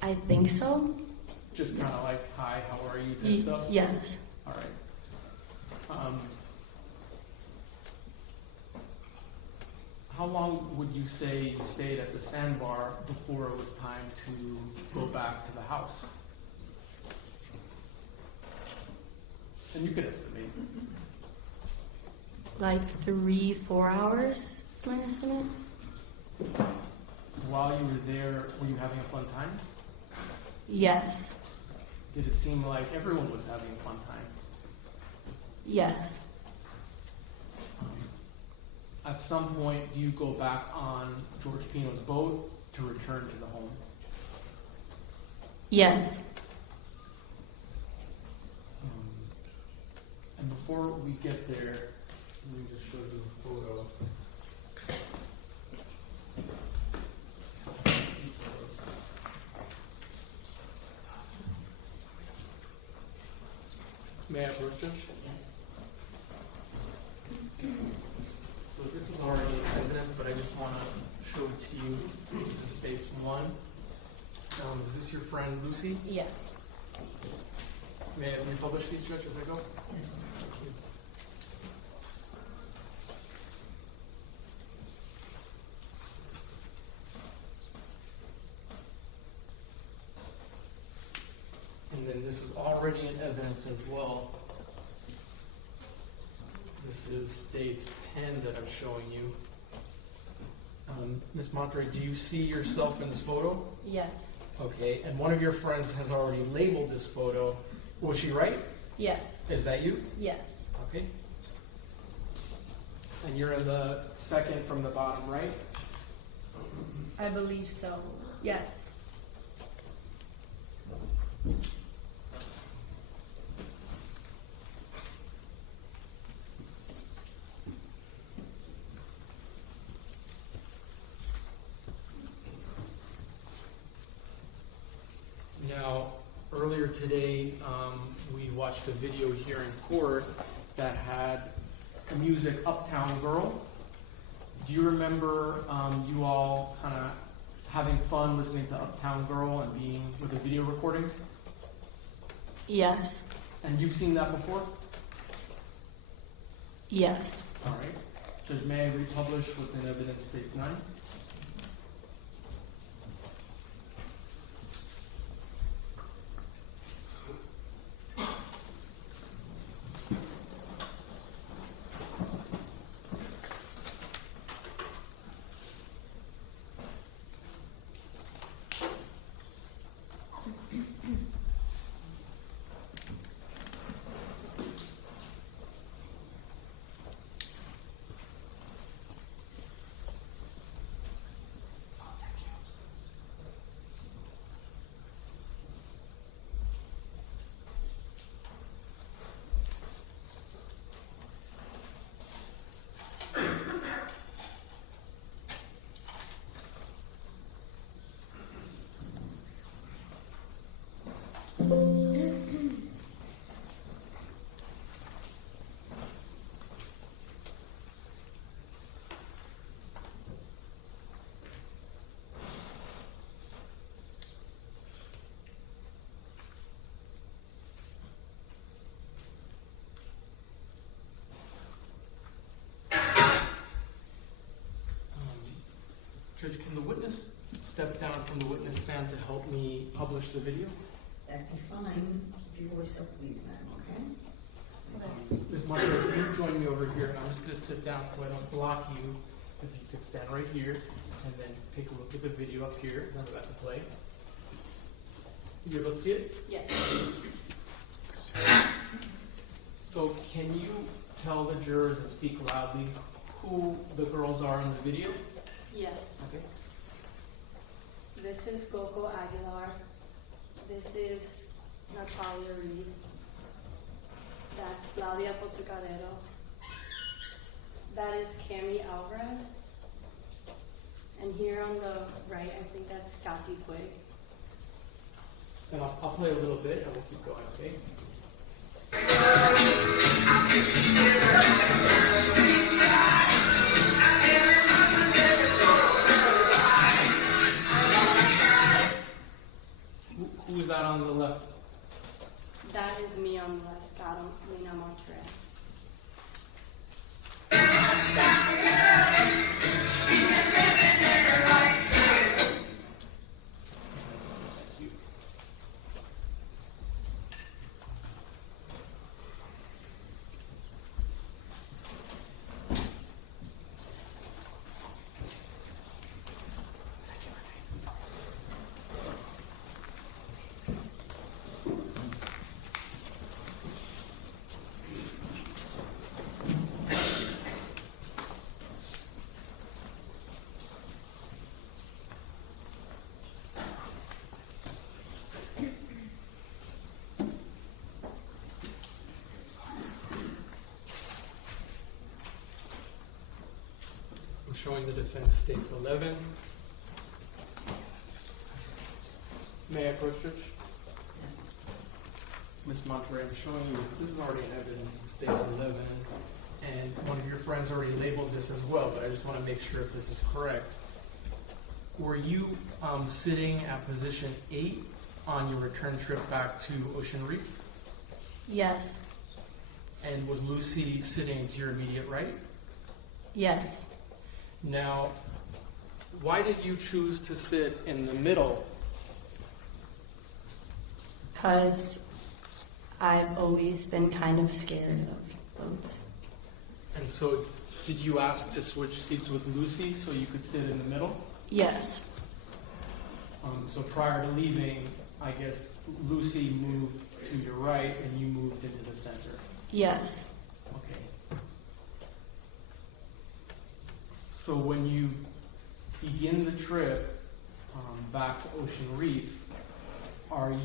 I think so. Just kind of like, hi, how are you, and stuff? Yes. All right. How long would you say you stayed at the sandbar before it was time to go back to the house? And you could estimate. Like 3-4 hours is my estimate. While you were there, were you having a fun time? Yes. Did it seem like everyone was having a fun time? Yes. At some point, do you go back on George Pino's boat to return to the home? Yes. And before we get there, let me just show you a photo. May I approach, Judge? Yes. So this is already in evidence, but I just want to show it to you. This is states 1. Is this your friend Lucy? Yes. May I republish these, Judge, as I go? Yes. Thank you. And then this is already in evidence as well. This is states 10 that I'm showing you. Ms. Monterey, do you see yourself in this photo? Yes. Okay, and one of your friends has already labeled this photo. Was she right? Yes. Is that you? Yes. Okay. And you're in the second from the bottom right? I believe so. Yes. Now, earlier today, we watched a video here in court that had music Uptown Girl. Do you remember you all kind of having fun listening to Uptown Girl and being with a video recording? Yes. And you've seen that before? Yes. All right. Judge, may I republish what's in evidence states 9? Judge, can the witness step down from the witness stand to help me publish the video? That'd be fine. Keep your voice up, please, ma'am, okay? Ms. Marshall, can you join me over here? And I'm just going to sit down so I don't block you. If you could stand right here and then take a look at the video up here that I'm about to play. You able to see it? Yes. So can you tell the jurors and speak loudly who the girls are in the video? Yes. Okay. This is Coco Aguilar. This is Natalia Reed. That's Claudia Portocarrero. That is Cami Alvarez. And here on the right, I think that's Scotty Quig. And I'll play a little bit and we'll keep going, okay? Who is that on the left? That is me on the left, Catalina Monterey. Thank you. I'm showing the defense states 11. May I approach, Judge? Yes. Ms. Monterey, I'm showing you, this is already in evidence, it states 11, and one of your friends already labeled this as well, but I just want to make sure if this is correct. Were you sitting at position 8 on your return trip back to Ocean Reef? Yes. And was Lucy sitting to your immediate right? Yes. Now, why did you choose to sit in the middle? Because I've always been kind of scared of boats. And so, did you ask to switch seats with Lucy so you could sit in the middle? Yes. So prior to leaving, I guess Lucy moved to your right and you moved into the center. Yes. Okay. So when you begin the trip back to Ocean Reef,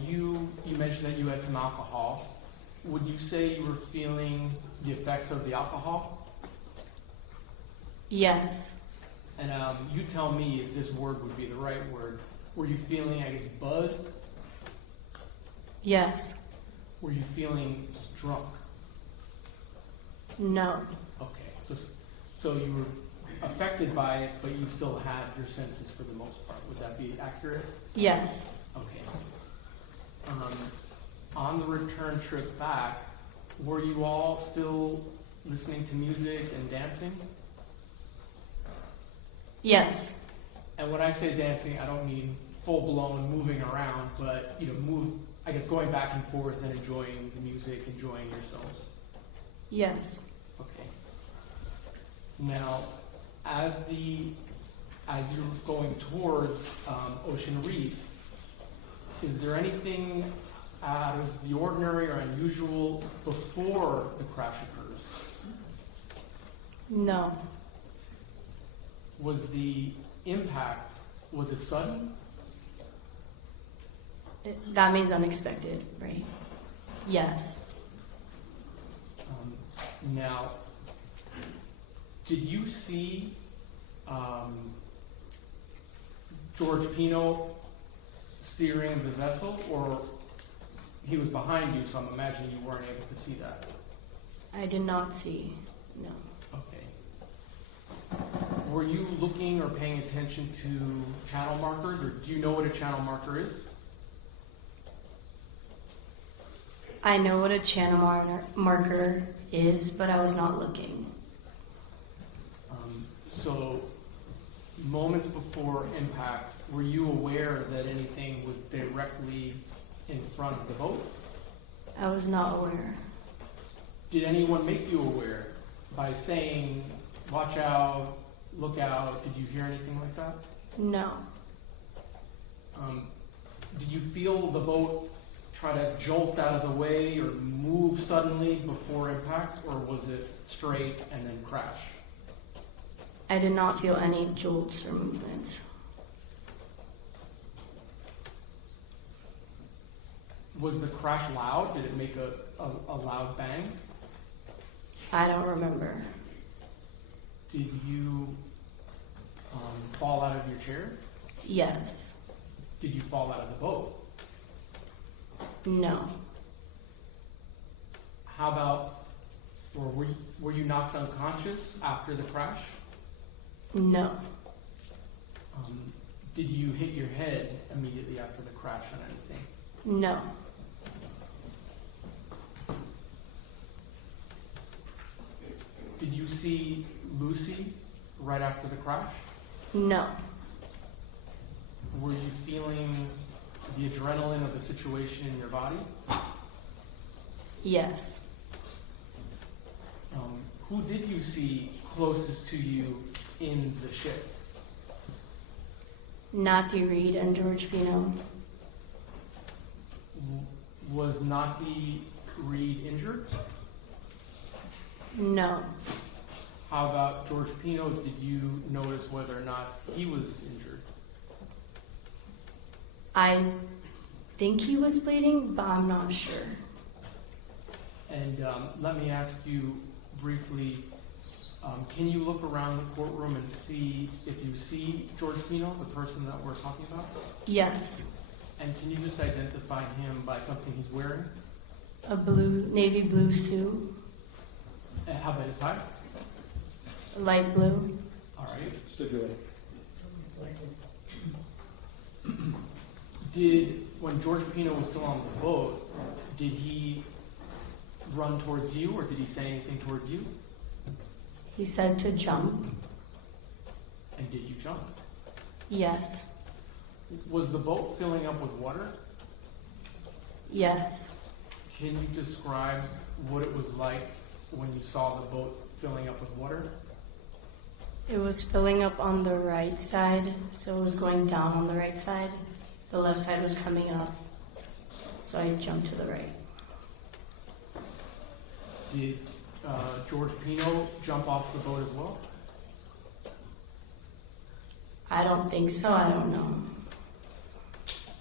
you mentioned that you had some alcohol. Would you say you were feeling the effects of the alcohol? Yes. And you tell me if this word would be the right word. Were you feeling, I guess, buzzed? Yes. Were you feeling drunk? No. Okay, so you were affected by it, but you still had your senses for the most part. Would that be accurate? Yes. Okay. On the return trip back, were you all still listening to music and dancing? Yes. And when I say dancing, I don't mean full-blown moving around, but I guess going back and forth and enjoying the music, enjoying yourselves. Yes. Okay. Now, as you're going towards Ocean Reef, is there anything out of the ordinary or unusual before the crash occurs? No. Was the impact, was it sudden? That means unexpected, right? Yes. Now, did you see George Pino steering the vessel, or he was behind you, so I'm imagining you weren't able to see that? I did not see. No. Okay. Were you looking or paying attention to channel markers, or do you know what a channel marker is? I know what a channel marker is, but I was not looking. So, moments before impact, were you aware that anything was directly in front of the boat? I was not aware. Did anyone make you aware by saying, watch out, look out? Did you hear anything like that? No. Did you feel the boat try to jolt out of the way or move suddenly before impact, or was it straight and then crash? I did not feel any jolts or movements. Was the crash loud? Did it make a loud bang? I don't remember. Did you fall out of your chair? Yes. Did you fall out of the boat? No. How about, or were you knocked unconscious after the crash? No. Did you hit your head immediately after the crash on anything? No. Did you see Lucy right after the crash? No. Were you feeling the adrenaline of the situation in your body? Yes. Who did you see closest to you in the ship? Nati Reed and George Pino. Was Nati Reed injured? No. How about George Pino? Did you notice whether or not he was injured? I think he was bleeding, but I'm not sure. And let me ask you briefly, can you look around the courtroom and see if you see George Pino, the person that we're talking about? Yes. And can you just identify him by something he's wearing? A navy blue suit, And how about his tie? light blue. All right. Stipulate. So reflective. When George Pino was still on the boat, did he run towards you or did he say anything towards you? He said to jump. And did you jump? Yes. Was the boat filling up with water? Yes. Can you describe what it was like when you saw the boat filling up with water? It was filling up on the right side, so it was going down on the right side. The left side was coming up, so I jumped to the right. Did George Pino jump off the boat as well? I don't think so, I don't know.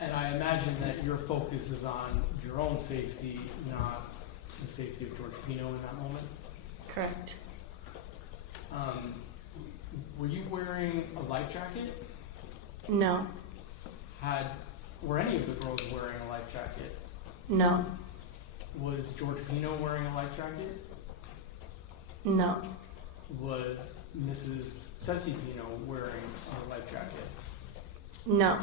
And I imagine that your focus is on your own safety, not the safety of George Pino in that moment. Correct. Were you wearing a life jacket? No. Were any of the girls wearing a life jacket? No. Was George Pino wearing a life jacket? No. Was Mrs. Ceci Pino wearing a life jacket? No.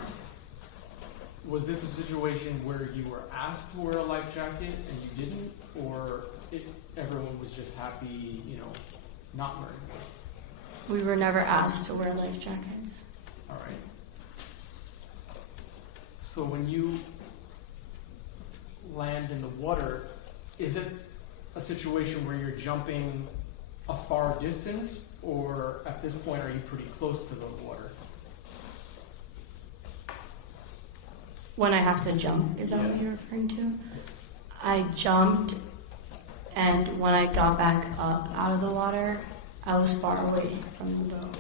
Was this a situation where you were asked to wear a life jacket and you didn't, or everyone was just happy, not wearing one? We were never asked to wear life jackets. All right. So when you land in the water, is it a situation where you're jumping a far distance, or at this point are you pretty close to the water? When I have to jump, is that what Yeah. you're referring to? Yes. I jumped, and when I got back up out of the water, I was far away from the boat.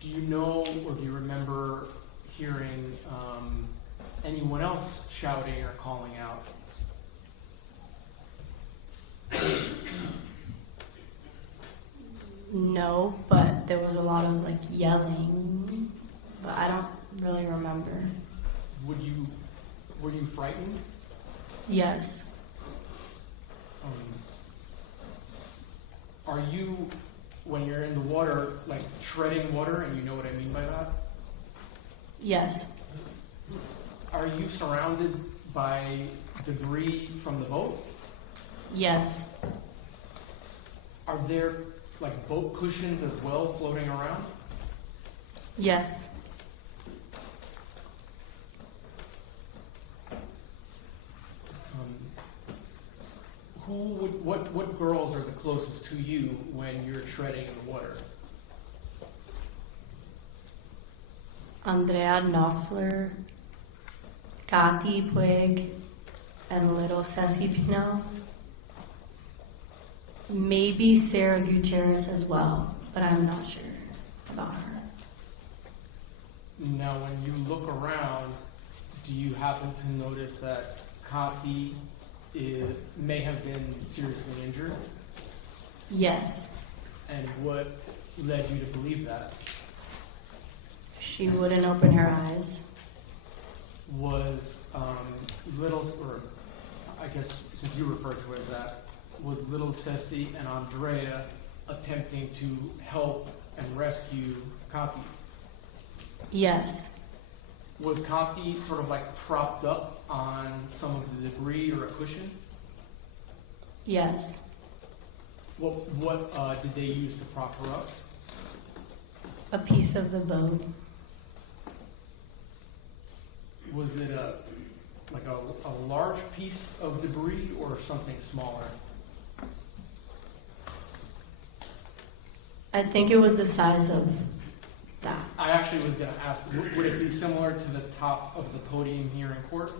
Do you know or do you remember hearing anyone else shouting or calling out? No, but there was a lot of yelling, but I don't really remember. Were you frightened? Yes. Are you, when you're in the water, treading water, and you know what I mean by that? Yes. Are you surrounded by debris from the boat? Yes. Are there boat cushions as well floating around? Yes. What girls are the closest to you when you're treading the water? Andrea Knopfler, Kati Puig, and little Ceci Pino. Maybe Sarah Gutierrez as well, but I'm not sure about her. Now, when you look around, do you happen to notice that Kati may have been seriously injured? Yes. And what led you to believe that? She wouldn't open her eyes. Was or I guess since you referred to it as that, was little Ceci and Andrea attempting to help and rescue Kati? Yes. Was Kati sort of like propped up on some of the debris or a cushion? Yes. What did they use to prop her up? A piece of the boat. Was it a large piece of debris or something smaller? I think it was the size of that. I actually was going to ask, would it be similar to the top of the podium here in court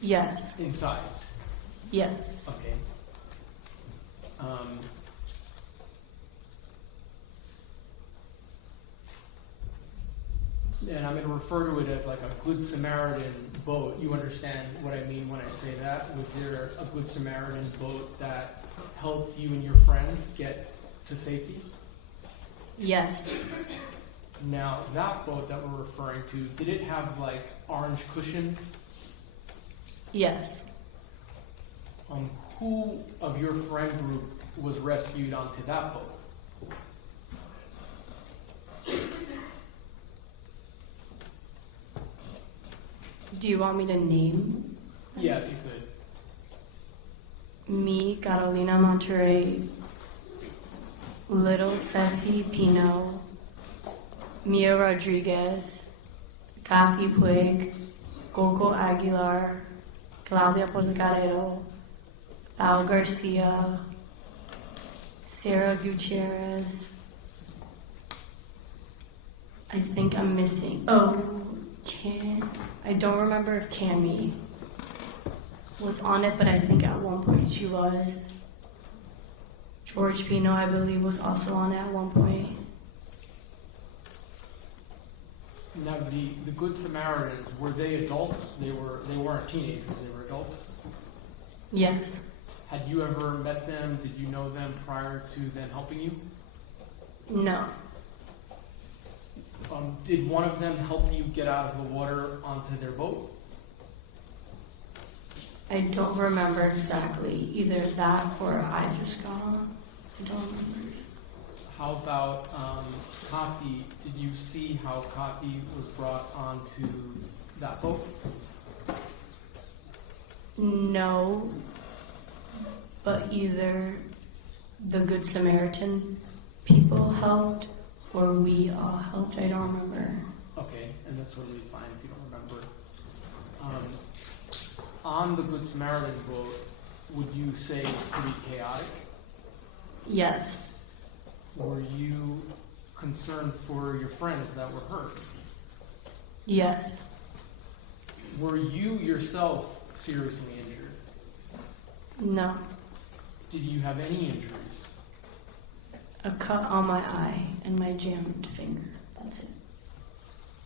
Yes. in size? Yes. Okay. And I'm going to refer to it as like a Good Samaritan boat. You understand what I mean when I say that? Was there a Good Samaritan boat that helped you and your friends get to safety? Yes. Now, that boat that we're referring to, did it have like orange cushions? Yes. Who of your friend group was rescued onto that boat? Do you want me to name? Yeah, if you could. Me, Carolina Monterrey, Little Ceci Pino, Mia Rodriguez, Kathy Puig, Coco Aguilar, Claudia Portocarrero, Al Garcia, Sarah Gutierrez. I think I'm missing. Oh, I don't remember if Cami was on it, but I think at one point she was. George Pino, I believe, was also on it at one point. Now, the Good Samaritans, were they adults? They weren't teenagers, they were adults? Yes. Had you ever met them? Did you know them prior to them helping you? No. Did one of them help you get out of the water onto their boat? I don't remember exactly. Either that or I just got on. I don't remember. How about Kati? Did you see how Kati was brought onto that boat? No. But either the Good Samaritan people helped or we all helped. I don't remember. Okay, and that's totally fine if you don't remember. On the Good Samaritan boat, would you say it's pretty chaotic? Yes. Were you concerned for your friends that were hurt? Yes. Were you yourself seriously injured? No. Did you have any injuries? A cut on my eye and my jammed finger. That's it.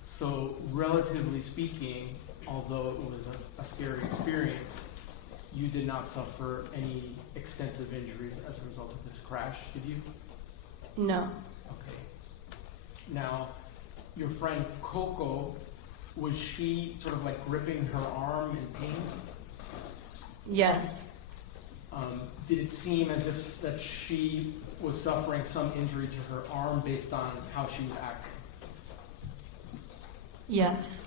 So, relatively speaking, although it was a scary experience, you did not suffer any extensive injuries as a result of this crash, did you? No. Okay. Now, your friend Coco, was she sort of like gripping her arm in pain? Yes. Did it seem as if that she was suffering some injury to her arm based on how she was acting? Yes.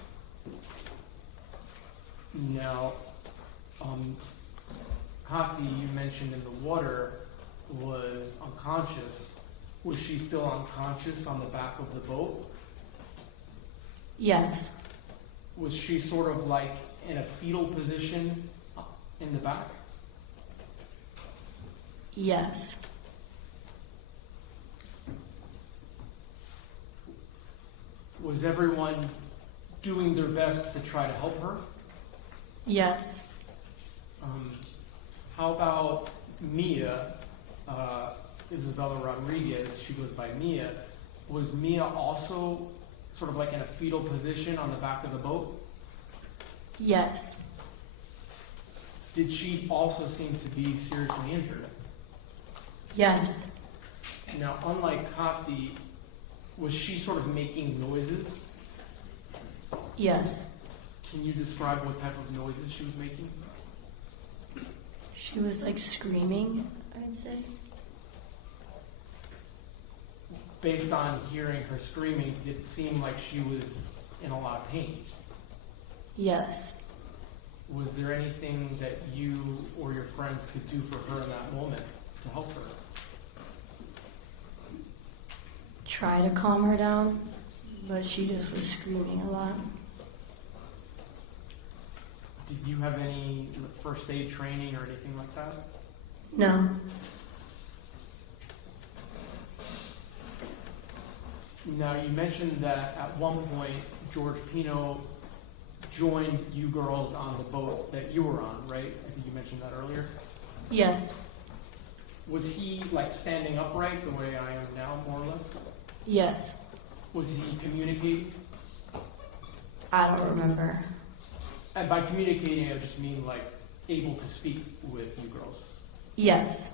Now, Kati, you mentioned in the water, was unconscious. Was she still unconscious on the back of the boat? Yes. Was she sort of like in a fetal position in the back? Yes. Was everyone doing their best to try to help her? Yes. How about Mia, Isabella Rodriguez, she goes by Mia. Was Mia also sort of like in a fetal position on the back of the boat? Yes. Did she also seem to be seriously injured? Yes. Now, unlike Kati, was she sort of making noises? Yes. Can you describe what type of noises she was making? She was like screaming, I'd say. Based on hearing her screaming, did it seem like she was in a lot of pain? Yes. Was there anything that you or your friends could do for her in that moment to help her? Try to calm her down, but she just was screaming a lot. Did you have any first aid training or anything like that? No. Now, you mentioned that at one point, George Pino joined you girls on the boat that you were on, right? I think you mentioned that earlier. Yes. Was he like standing upright the way I am now, more or less? Yes. Was he communicating? I don't remember. And by communicating, I just mean like able to speak with you girls. Yes.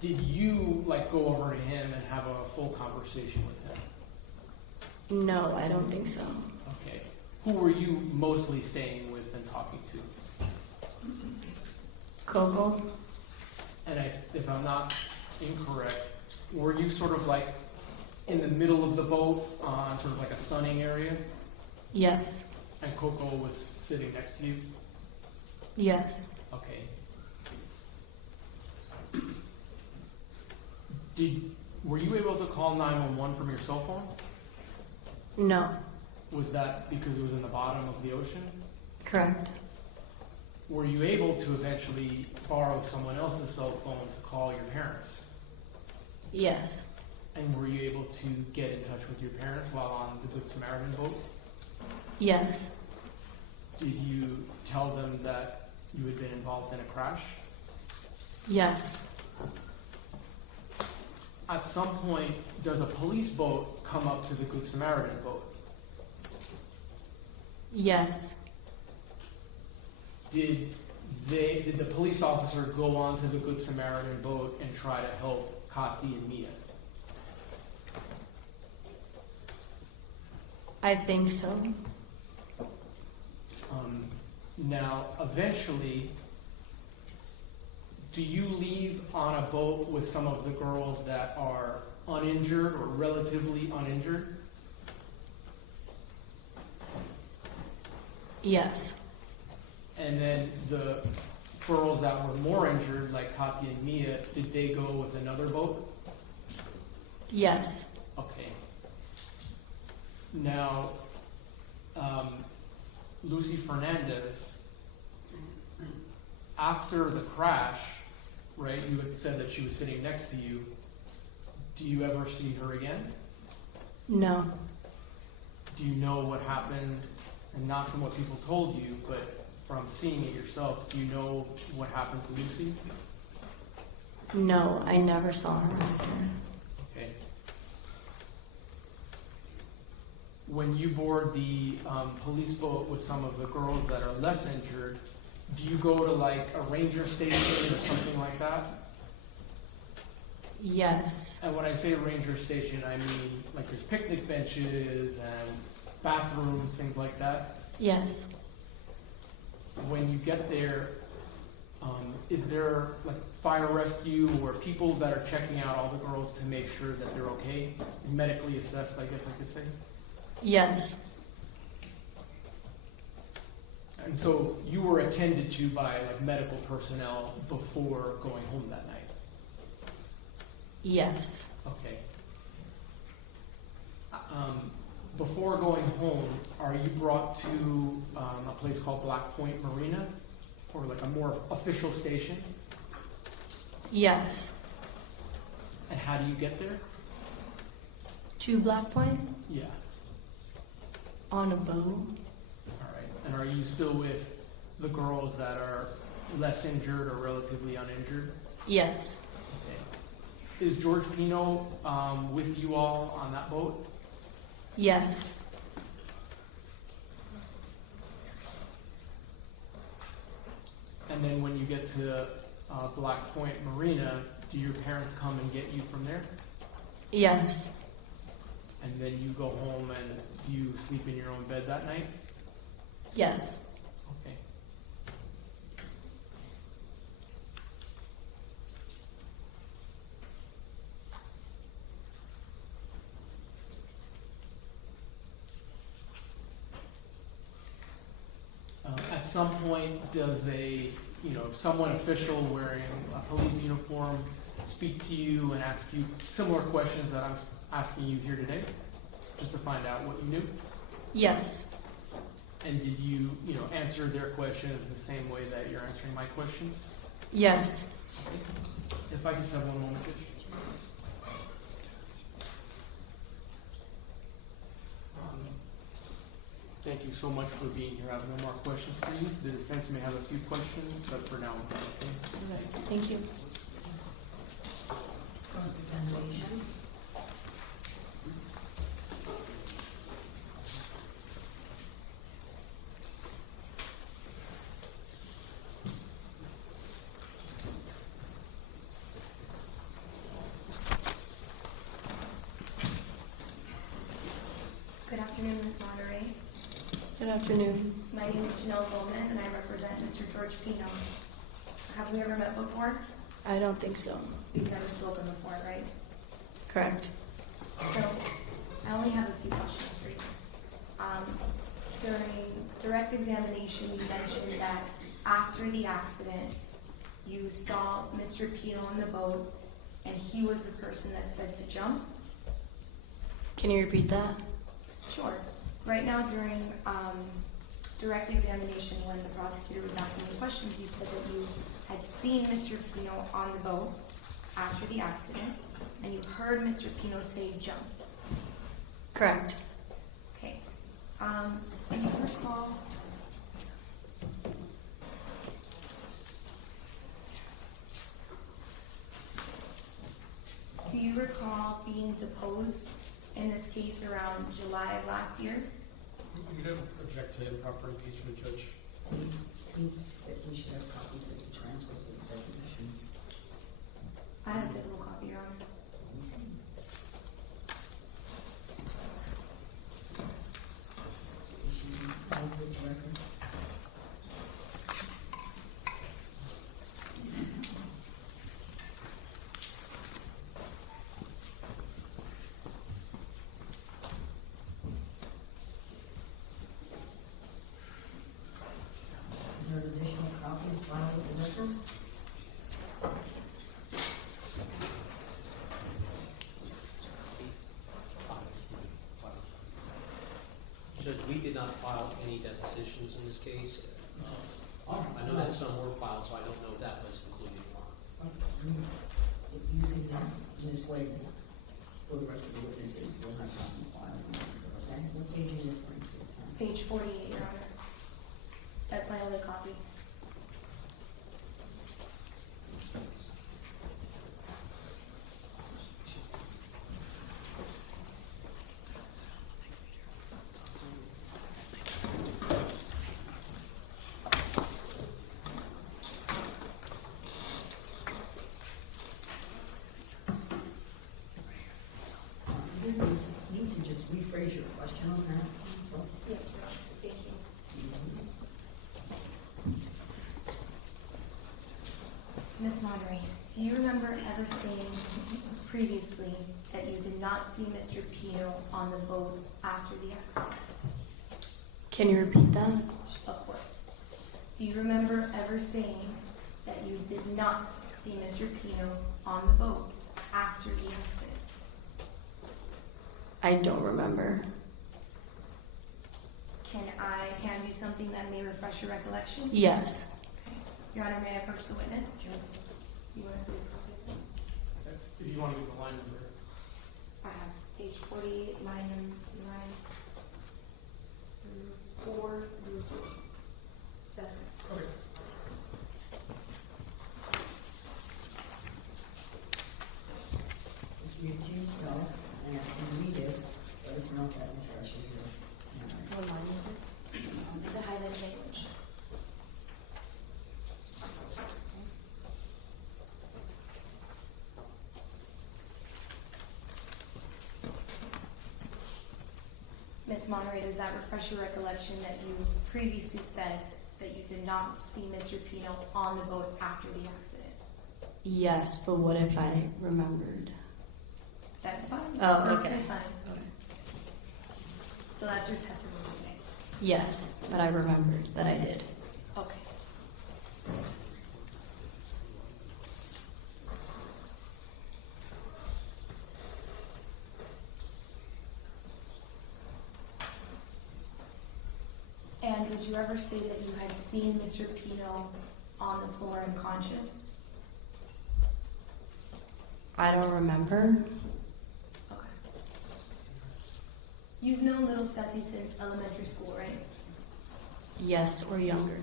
Did you like go over to him and have a full conversation with him? No, I don't think so. Okay. Who were you mostly staying with and talking to? Coco? And if I'm not incorrect, were you sort of like in the middle of the boat on sort of like a sunning area? Yes. And Coco was sitting next to you? Yes. Okay. Were you able to call 911 from your cell phone? No. Was that because it was in the bottom of the ocean? Correct. Were you able to eventually borrow someone else's cell phone to call your parents? Yes. And were you able to get in touch with your parents while on the Good Samaritan boat? Yes. Did you tell them that you had been involved in a crash? Yes. At some point, does a police boat come up to the Good Samaritan boat? Yes. Did the police officer go onto the Good Samaritan boat and try to help Kati and Mia? I think so. Now, eventually, do you leave on a boat with some of the girls that are uninjured or relatively uninjured? Yes. And then the girls that were more injured, like Kati and Mia, did they go with another boat? Yes. Okay. Now, Lucy Fernandez, after the crash, right, you had said that she was sitting next to you. Do you ever see her again? No. Do you know what happened, and not from what people told you, but from seeing it yourself, do you know what happened to Lucy? No, I never saw her after. Okay. When you board the police boat with some of the girls that are less injured, do you go to like a ranger station or something like that? Yes. And when I say ranger station, I mean like there's picnic benches and bathrooms, things like that. Yes. When you get there, is there like fire rescue or people that are checking out all the girls to make sure that they're okay? Medically assessed, I guess I could say. Yes. And so you were attended to by like medical personnel before going home that night? Yes. Okay. Before going home, are you brought to a place called Black Point Marina, or like a more official station? Yes. And how do you get there? To Black Point? Yeah. On a boat? All right. And are you still with the girls that are less injured or relatively uninjured? Yes. Okay. Is George Pino with you all on that boat? Yes. And then when you get to Black Point Marina, do your parents come and get you from there? Yes. And then you go home and do you sleep in your own bed that night? Yes. Okay. At some point, does someone official wearing a police uniform speak to you and ask you similar questions that I'm asking you here today, just to find out what you knew? Yes. And did you, answer their questions the same way that you're answering my questions? Yes. If I could just have one moment, Judge. Thank you so much for being here. I have no more questions for you. The defense may have a few questions, but for now, I'm done, okay? Thank you. Cross-examination. Good afternoon, Ms. Monterey. Good afternoon. My name is Janelle Gomez, and I represent Mr. George Pino. Have we ever met before? I don't think so. We've never spoken before, right? Correct. So, I only have a few questions for you. During direct examination, you mentioned that after the accident, you saw Mr. Pino on the boat, and he was the person that said to jump. Can you repeat that? Sure. Right now, during direct examination, when the prosecutor was asking you questions, you said that you had seen Mr. Pino on the boat after the accident, and you heard Mr. Pino say jump. Correct. Okay. Do you recall? Do you recall being deposed in this case around July of last year? We don't object to improper impeachment, Judge. Means that we should have copies of the transcripts of the depositions. I have a physical copy, Your Honor. Record. Is there an additional copy filed with the record? Judge, we did not file any depositions in this case. I know that some were filed, so I don't know if that was included or not. Using that in this way, for the rest of the witnesses, we'll have copies filed. Okay, what page are you referring to? Page 48, Your Honor. That's my only copy. You need to just rephrase your question on that, so. Yes, Your Honor. Thank you. Ms. Monterey, do you remember ever saying previously that you did not see Mr. Pino on the boat after the accident? Can you repeat that? Of course. Do you remember ever saying that you did not see Mr. Pino on the boat after the accident? I don't remember. Can I hand you something that may refresh your recollection? Yes. Okay. Your Honor, may I approach the witness? Sure. You want to see his copies? If you want to give the line number. I have page 48, line 4 through 7. Okay. Just read it to yourself, and after you read it, let us know if that refreshes your memory. What line is it? The highlighted language. Monterey, does that refresh your recollection that you previously said that you did not see Mr. Pino on the boat after the accident? Yes, but what if I remembered? That's fine. Oh, Perfectly okay. Fine. So that's your testimony today? Yes, but I remembered that I did. Okay. And did you ever say that you had seen Mr. Pino on the floor unconscious? I don't remember. Okay. You've known little Ceci since elementary school, right? Yes, or younger.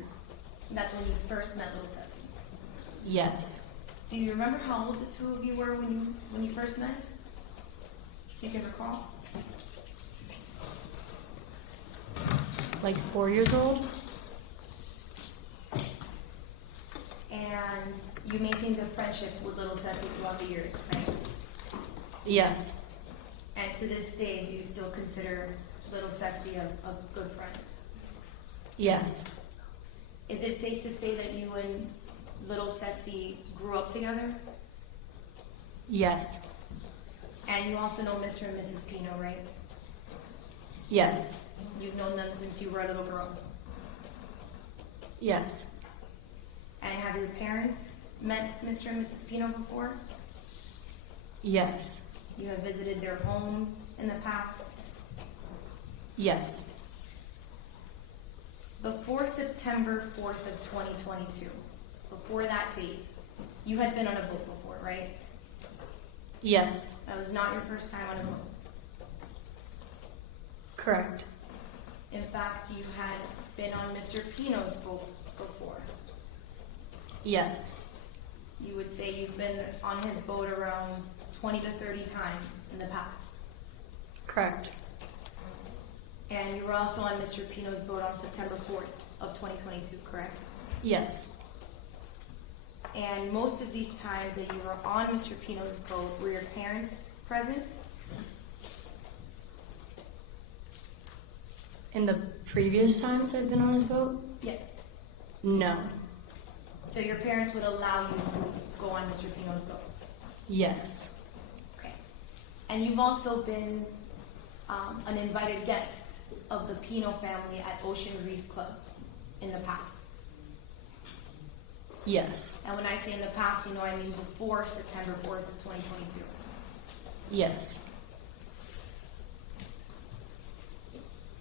That's when you first met little Ceci. Yes. Do you remember how old the two of you were when you first met? You can recall? Like 4 years old? And you maintained a friendship with little Ceci throughout the years, right? Yes. And to this day, do you still consider little Ceci a good friend? Yes. Is it safe to say that you and little Ceci grew up together? Yes. And you also know Mr. and Mrs. Pino, right? Yes. You've known them since you were a little girl. Yes. And have your parents met Mr. and Mrs. Pino before? Yes. You have visited their home in the past? Yes. Before September 4th of 2022, before that date, you had been on a boat before, right? Yes. That was not your first time on a boat. Correct. In fact, you had been on Mr. Pino's boat before. Yes. You would say you've been on his boat around 20 to 30 times in the past. Correct. And you were also on Mr. Pino's boat on September 4th of 2022, correct? Yes. And most of these times that you were on Mr. Pino's boat, were your parents present? In the previous times I've been on his boat? Yes. No. So your parents would allow you to go on Mr. Pino's boat? Yes. Okay. And you've also been an invited guest of the Pino family at Ocean Reef Club in the past. Yes. And when I say in the past, you know I mean before September 4th of 2022. Yes.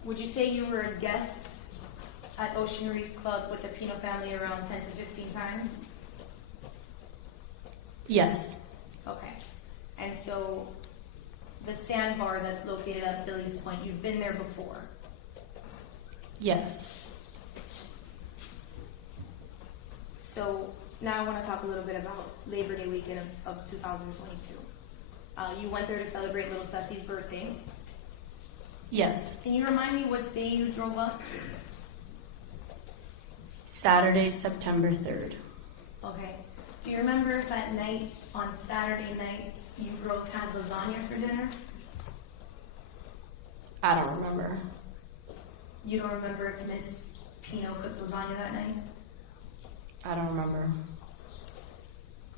Would you say you were a guest at Ocean Reef Club with the Pino family around 10 to 15 times? Yes. Okay. And so the sandbar that's located at Billy's Point, you've been there before? Yes. So now I want to talk a little bit about Labor Day weekend of 2022. You went there to celebrate little Ceci's birthday. Yes. Can you remind me what day you drove up? Saturday, September 3rd. Okay. Do you remember if at night, on Saturday night, you girls had lasagna for dinner? I don't remember. You don't remember if Miss Pino cooked lasagna that night? I don't remember.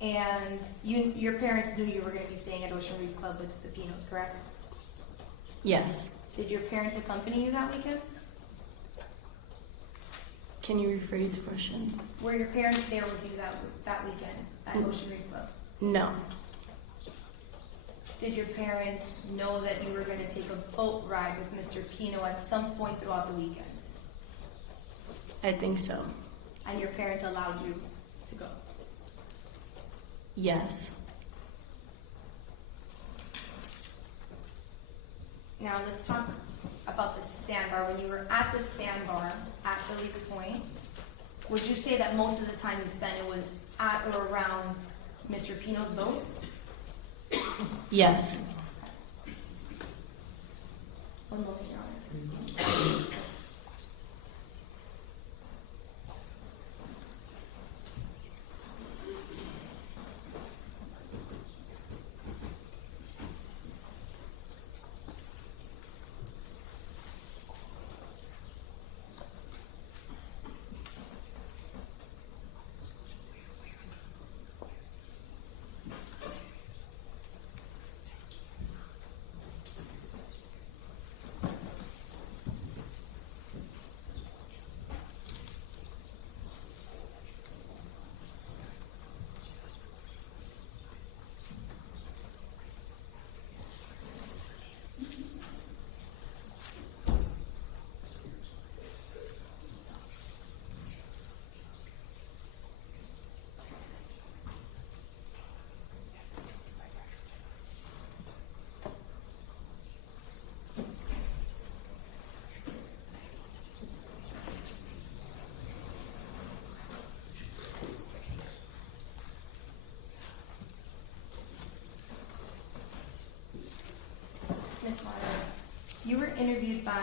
And your parents knew you were going to be staying at Ocean Reef Club with the Pinos, correct? Yes. Did your parents accompany you that weekend? Can you rephrase the question? Were your parents there with you that weekend at Ocean Reef Club? No. Did your parents know that you were going to take a boat ride with Mr. Pino at some point throughout the weekend? I think so. And your parents allowed you to go? Yes. Now let's talk about the sandbar. When you were at the sandbar at Billy's Point, would you say that most of the time you spent it was at or around Mr. Pino's boat? Yes. One moment, Your Honor.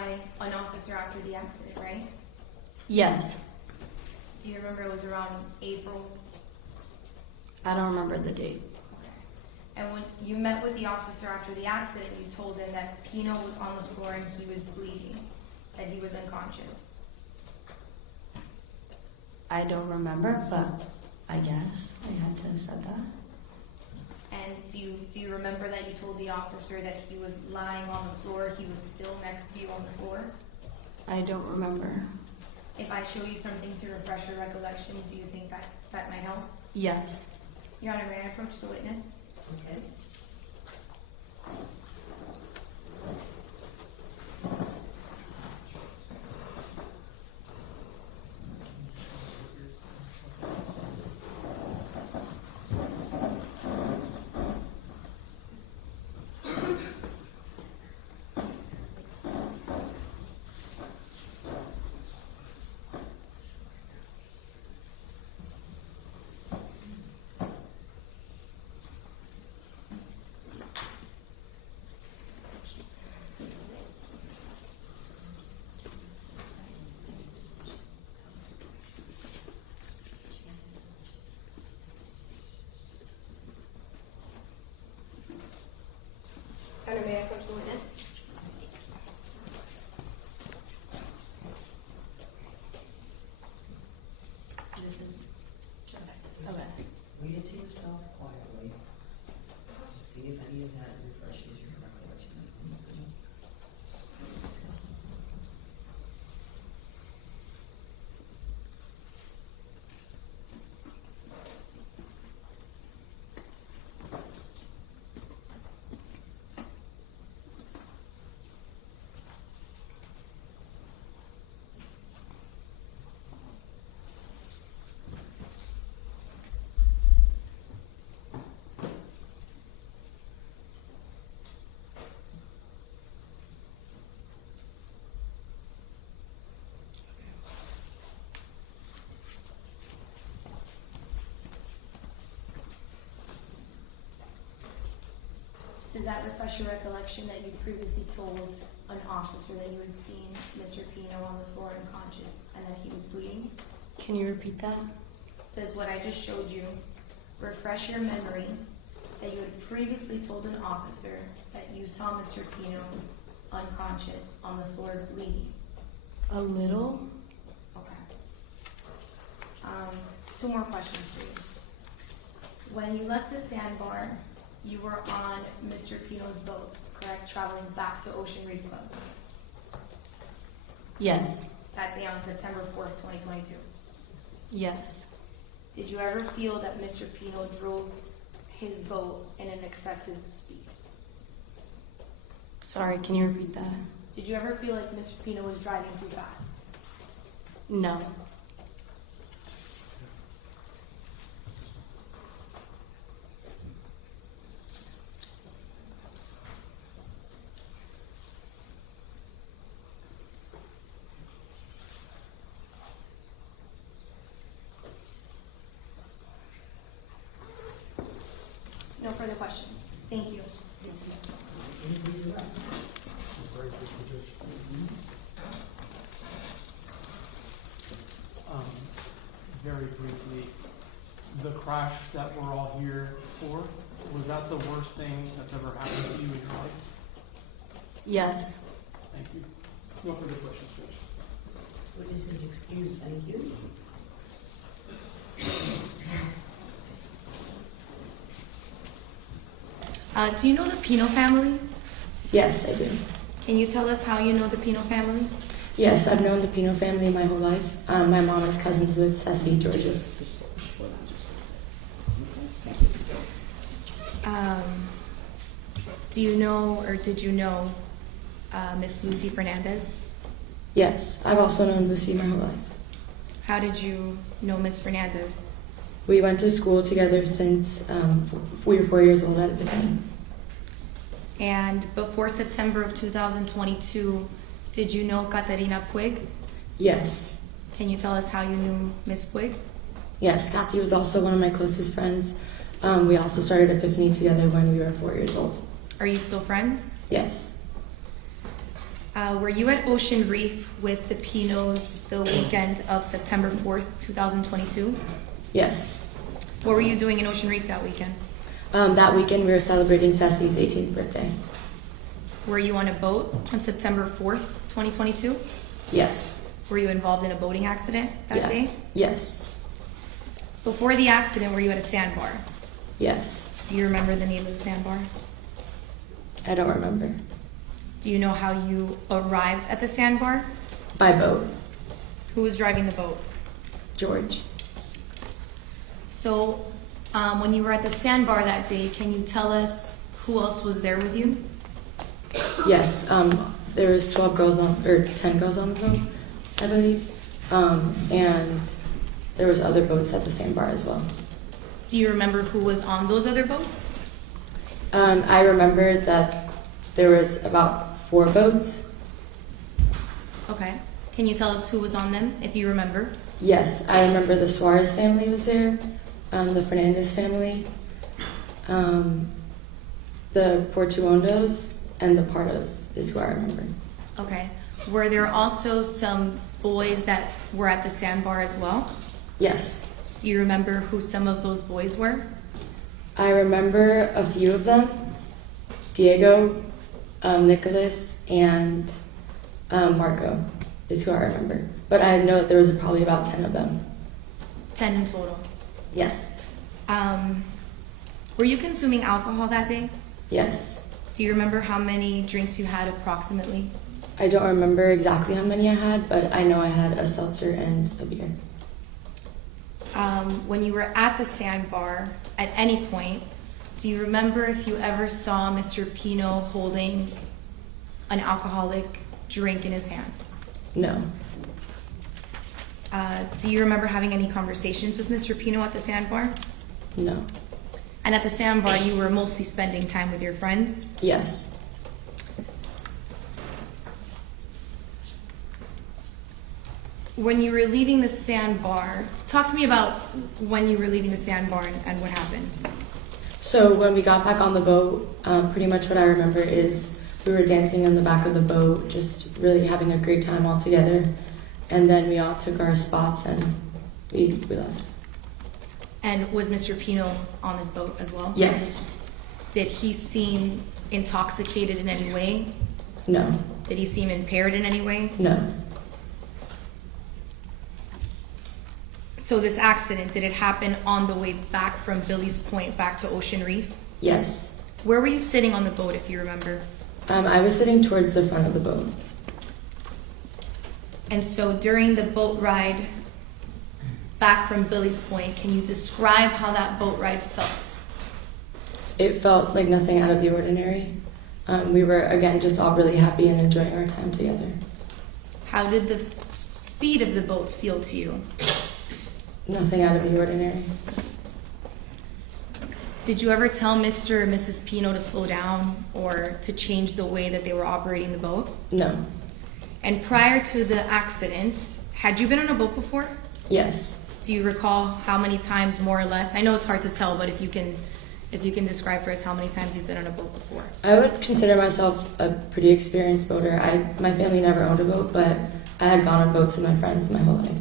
by an officer after the accident, right? Yes. Do you remember it was around April? I don't remember the date. Okay. And when you met with the officer after the accident, you told him that Pino was on the floor and he was bleeding, that he was unconscious. I don't remember, but I guess I had to have said that. And do you remember that you told the officer that he was lying on the floor, he was still next to you on the floor? I don't remember. If I show you something to refresh your recollection, do you think that that might help? Yes. Your Honor, may I approach the witness? Okay. Your Honor, may I approach the witness? This is Just okay. Read it to yourself quietly. See if any of that refreshes your recollection. Does that refresh your recollection that you previously told an officer that you had seen Mr. Pino on the floor unconscious and that he was bleeding? Can you repeat that? Does what I just showed you refresh your memory that you had previously told an officer that you saw Mr. Pino unconscious on the floor bleeding? A little? Okay. Two more questions for you. When you left the sandbar, you were on Mr. Pino's boat, correct? Traveling back to Ocean Reef Club Yes. that day on September 4th, 2022. Yes. Did you ever feel that Mr. Pino drove his boat in an excessive speed? Sorry, can you repeat that? Did you ever feel like Mr. Pino was driving too fast? No. No further questions. Thank you. Anybody's around? Very briefly, Judge. Very briefly, the crash that we're all here for, was that the worst thing that's ever happened to you in your life? Yes. Thank you. No further questions, Judge. Witness is excused, thank you. Do you know the Pino family? Yes, I do. Can you tell us how you know the Pino family? Yes, I've known the Pino family my whole life. My mom is cousins with Ceci Georges. Just slow down just a little bit. Do you know or did you know Miss Lucy Fernandez? Yes, I've also known Lucy my whole life. How did you know Miss Fernandez? We went to school together since we were 4 years old at Epiphany. And before September of 2022, did you know Caterina Puig? Yes. Can you tell us how you knew Miss Puig? Yes, Kati was also one of my closest friends. We also started Epiphany together when we were 4 years old. Are you still friends? Yes. Were you at Ocean Reef with the Pinos the weekend of September 4th, 2022? Yes. What were you doing in Ocean Reef that weekend? That weekend we were celebrating Ceci's 18th birthday. Were you on a boat on September 4th, 2022? Yes. Were you involved in a boating accident that day? Yes. Before the accident, were you at a sandbar? Yes. Do you remember the name of the sandbar? I don't remember. Do you know how you arrived at the sandbar? By boat. Who was driving the boat? George. So, when you were at the sandbar that day, can you tell us who else was there with you? Yes. There was 12 girls on, or 10 girls on the boat, I believe. And there was other boats at the sandbar as well. Do you remember who was on those other boats? I remember that there was about 4 boats. Okay. Can you tell us who was on them, if you remember? Yes, I remember the Suarez family was there, the Fernandez family, the Portuondos, and the Pardos is who I remember. Okay. Were there also some boys that were at the sandbar as well? Yes. Do you remember who some of those boys were? I remember a few of them. Diego, Nicholas, and Marco is who I remember. But I know that there was probably about 10 of them. 10 in total. Yes. Were you consuming alcohol that day? Yes. Do you remember how many drinks you had approximately? I don't remember exactly how many I had, but I know I had a seltzer and a beer. When you were at the sandbar, at any point, do you remember if you ever saw Mr. Pino holding an alcoholic drink in his hand? No. Do you remember having any conversations with Mr. Pino at the sandbar? No. And at the sandbar, you were mostly spending time with your friends? Yes. When you were leaving the sandbar, talk to me about when you were leaving the sandbar and what happened. So when we got back on the boat, pretty much what I remember is we were dancing on the back of the boat, just really having a great time all together. And then we all took our spots and we left. And was Mr. Pino on this boat as well? Yes. Did he seem intoxicated in any way? No. Did he seem impaired in any way? No. So this accident, did it happen on the way back from Billy's Point back to Ocean Reef? Yes. Where were you sitting on the boat, if you remember? I was sitting towards the front of the boat. And so during the boat ride back from Billy's Point, can you describe how that boat ride felt? It felt like nothing out of the ordinary. We were, again, just all really happy and enjoying our time together. How did the speed of the boat feel to you? Nothing out of the ordinary. Did you ever tell Mr. and Mrs. Pino to slow down or to change the way that they were operating the boat? No. And prior to the accident, had you been on a boat before? Yes. Do you recall how many times, more or less? I know it's hard to tell, but if you can describe for us how many times you've been on a boat before. I would consider myself a pretty experienced boater. My family never owned a boat, but I had gone on boats with my friends my whole life.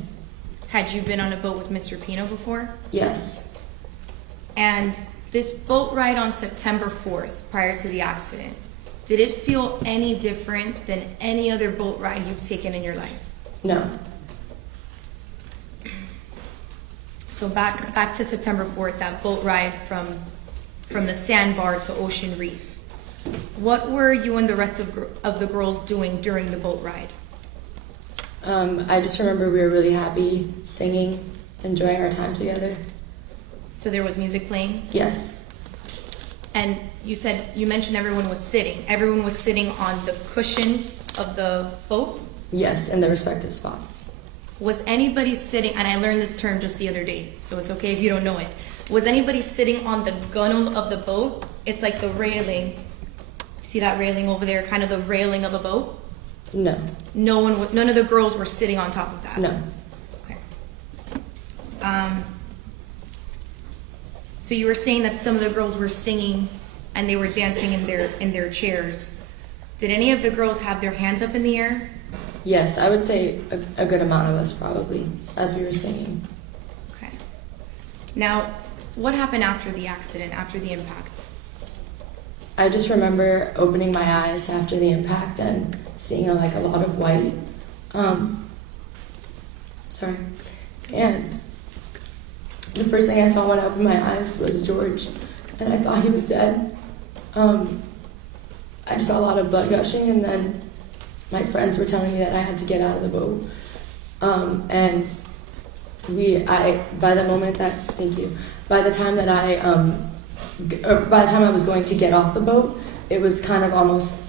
Had you been on a boat with Mr. Pino before? Yes. And this boat ride on September 4th, prior to the accident, did it feel any different than any other boat ride you've taken in your life? No. So back to September 4th, that boat ride from the sandbar to Ocean Reef. What were you and the rest of the girls doing during the boat ride? I just remember we were really happy, singing, enjoying our time together. So there was music playing? Yes. And you mentioned everyone was sitting. Everyone was sitting on the cushion of the boat? Yes, in their respective spots. Was anybody sitting, and I learned this term just the other day, so it's okay if you don't know it. Was anybody sitting on the gunnel of the boat? It's like the railing. See that railing over there, kind of the railing of a boat? No. None of the girls were sitting on top of that? No. Okay. So you were saying that some of the girls were singing and they were dancing in their chairs. Did any of the girls have their hands up in the air? Yes, I would say a good amount of us probably, as we were singing. Okay. Now, what happened after the accident, after the impact? I just remember opening my eyes after the impact and seeing a lot of white. And the first thing I saw when I opened my eyes was George, and I thought he was dead. I just saw a lot of blood gushing, and then my friends were telling me that I had to get out of the boat. And by the time I was going to get off the boat, it was kind of almost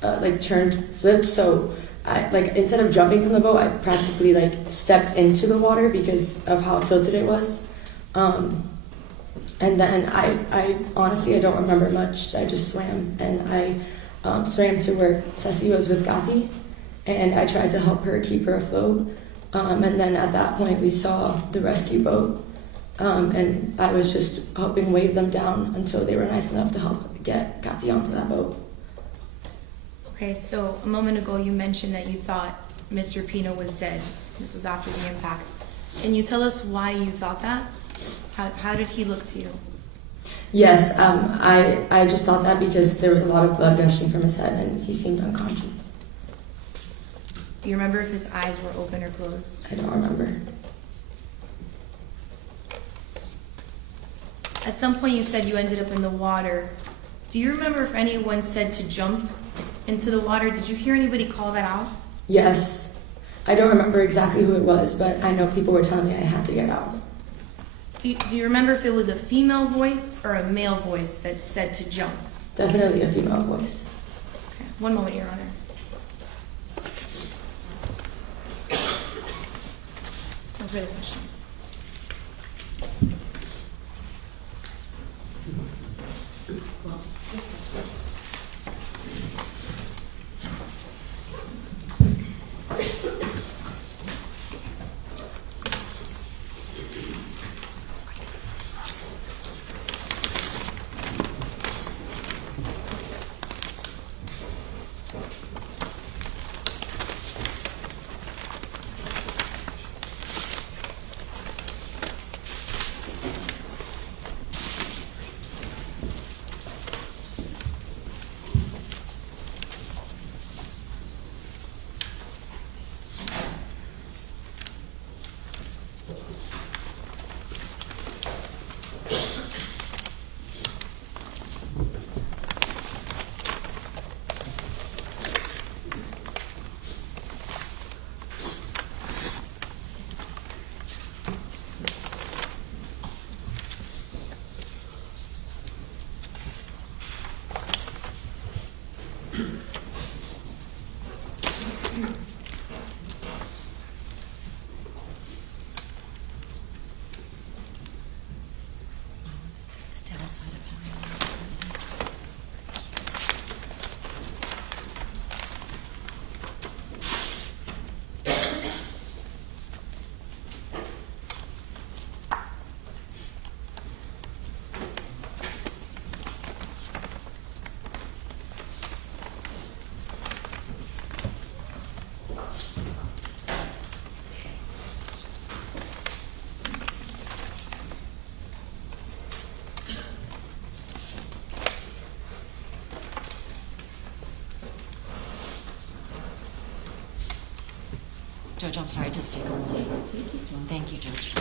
flipped. So instead of jumping from the boat, I practically stepped into the water because of how tilted it was. And then I honestly, I don't remember much. I just swam, and I swam to where Ceci was with Gati, and I tried to help her keep her afloat. And then at that point, we saw the rescue boat, and I was just helping wave them down until they were nice enough to help get Gati onto that boat. Okay, so a moment ago you mentioned that you thought Mr. Pino was dead. This was after the impact. Can you tell us why you thought that? How did he look to you? Yes, I just thought that because there was a lot of blood gushing from his head and he seemed unconscious. Do you remember if his eyes were open or closed? I don't remember. At some point you said you ended up in the water. Do you remember if anyone said to jump into the water? Did you hear anybody call that out? Yes. I don't remember exactly who it was, but I know people were telling me I had to get out. Do you remember if it was a female voice or a male voice that said to jump? Definitely a female voice. Okay. One moment, Your Honor. No further questions. Judge, I'm sorry, just take a moment. Thank you, Judge.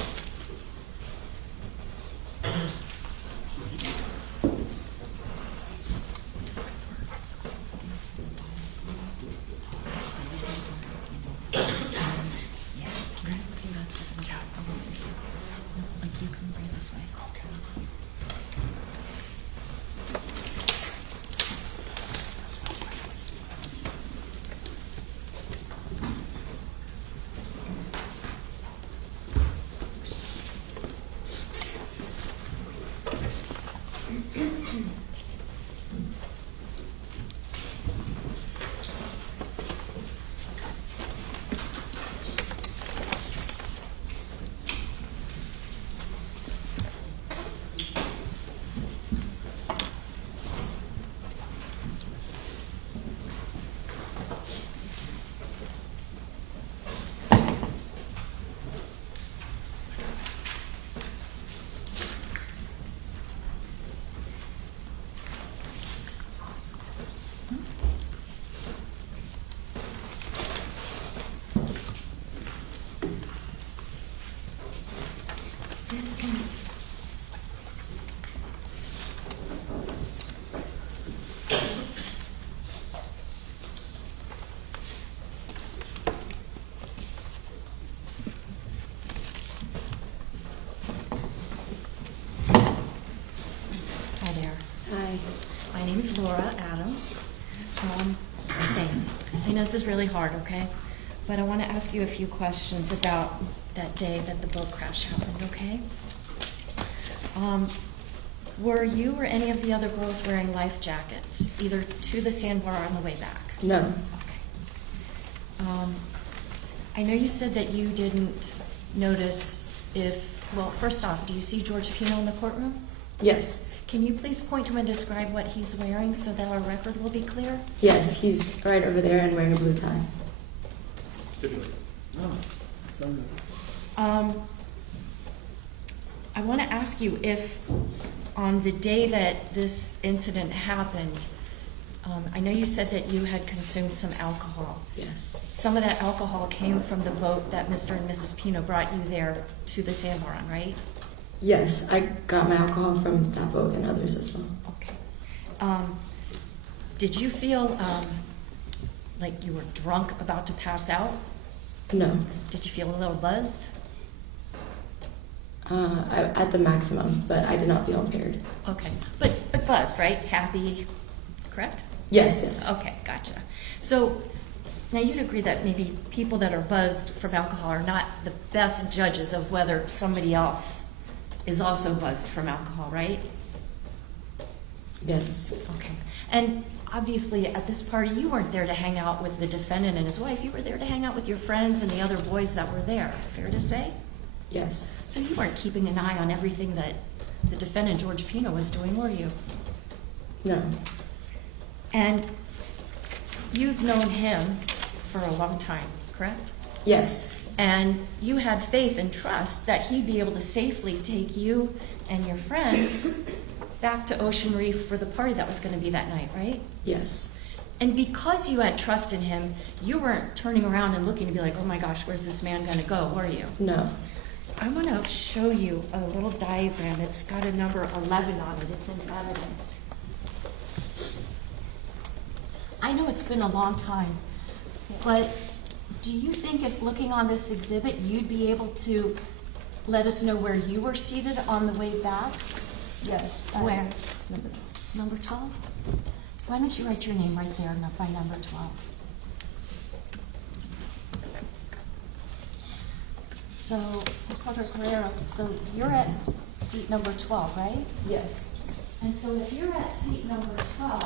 name's Laura Adams. Same. I know this is really hard, okay? But I want to ask you a few questions about that day that the boat crash happened, okay? Were you or any of the other girls wearing life jackets, either to the sandbar or on the way back? No. Okay. I know you said that you didn't notice well, first off, do you see George Pino in the courtroom? Yes. Can you please point to him and describe what he's wearing so that our record will be clear? Yes, he's right over there and wearing a blue tie. Stipulate. Oh, so good. I want to ask you if on the day that this incident happened, I know you said that you had consumed some alcohol. Yes. Some of that alcohol came from the boat that Mr. and Mrs. Pino brought you there to the sandbar on, right? Yes, I got my alcohol from that boat and others as well. Okay. Did you feel like you were drunk, about to pass out? No. Did you feel a little buzzed? At the maximum, but I did not feel impaired. Okay. But buzzed, right? Happy, correct? Yes, yes. Okay, gotcha. So now you'd agree that maybe people that are buzzed from alcohol are not the best judges of whether somebody else is also buzzed from alcohol, right? Yes. Okay. And obviously at this party you weren't there to hang out with the defendant and his wife. You were there to hang out with your friends and the other boys that were there. Fair to say? Yes. So you weren't keeping an eye on everything that the defendant, George Pino, was doing, were you? No. And you've known him for a long time, correct? Yes. And you had faith and trust that he'd be able to safely take you and your friends back to Ocean Reef for the party that was going to be that night, right? Yes. And because you had trust in him, you weren't turning around and looking to be like, oh my gosh, where's this man going to go, were you? No. I want to show you a little diagram. It's got a number 11 on it. It's in evidence. I know it's been a long time, but do you think if looking on this exhibit, you'd be able to let us know where you were seated on the way back? Yes. Where? Number 12? Why don't you write your name right there by number 12? So, Ms. Padre Carrera, so you're at seat number 12, right? Yes. And so if you're at seat number 12,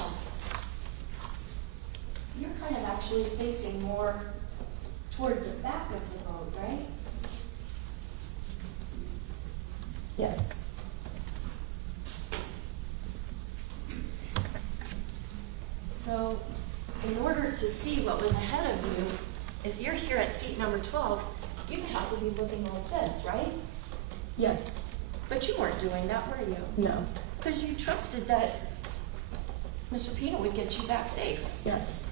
you're kind of actually facing more toward the back of the boat, right? Yes. So in order to see what was ahead of you, if you're here at seat number 12, you'd have to be looking like this, right? Yes. But you weren't doing that, were you? No. Because you trusted that Mr. Pino would get you back safe. Yes.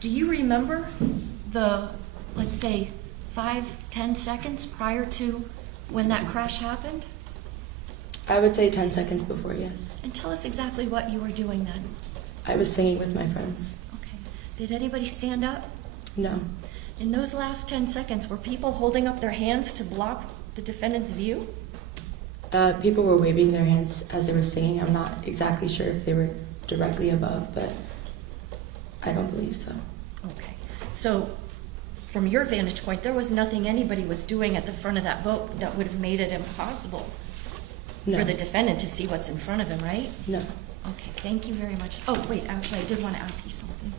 Do you remember the, let's say, 5-10 seconds prior to when that crash happened? I would say 10 seconds before, yes. And tell us exactly what you were doing then. I was singing with my friends. Okay. Did anybody stand up? No. In those last 10 seconds, were people holding up their hands to block the defendant's view? People were waving their hands as they were singing. I'm not exactly sure if they were directly above, but I don't believe so. Okay. So from your vantage point, there was nothing anybody was doing at the front of that boat that would have made it impossible No. for the defendant to see what's in front of him, right? No. Okay, thank you very much. Oh, wait, actually, I did want to ask you something.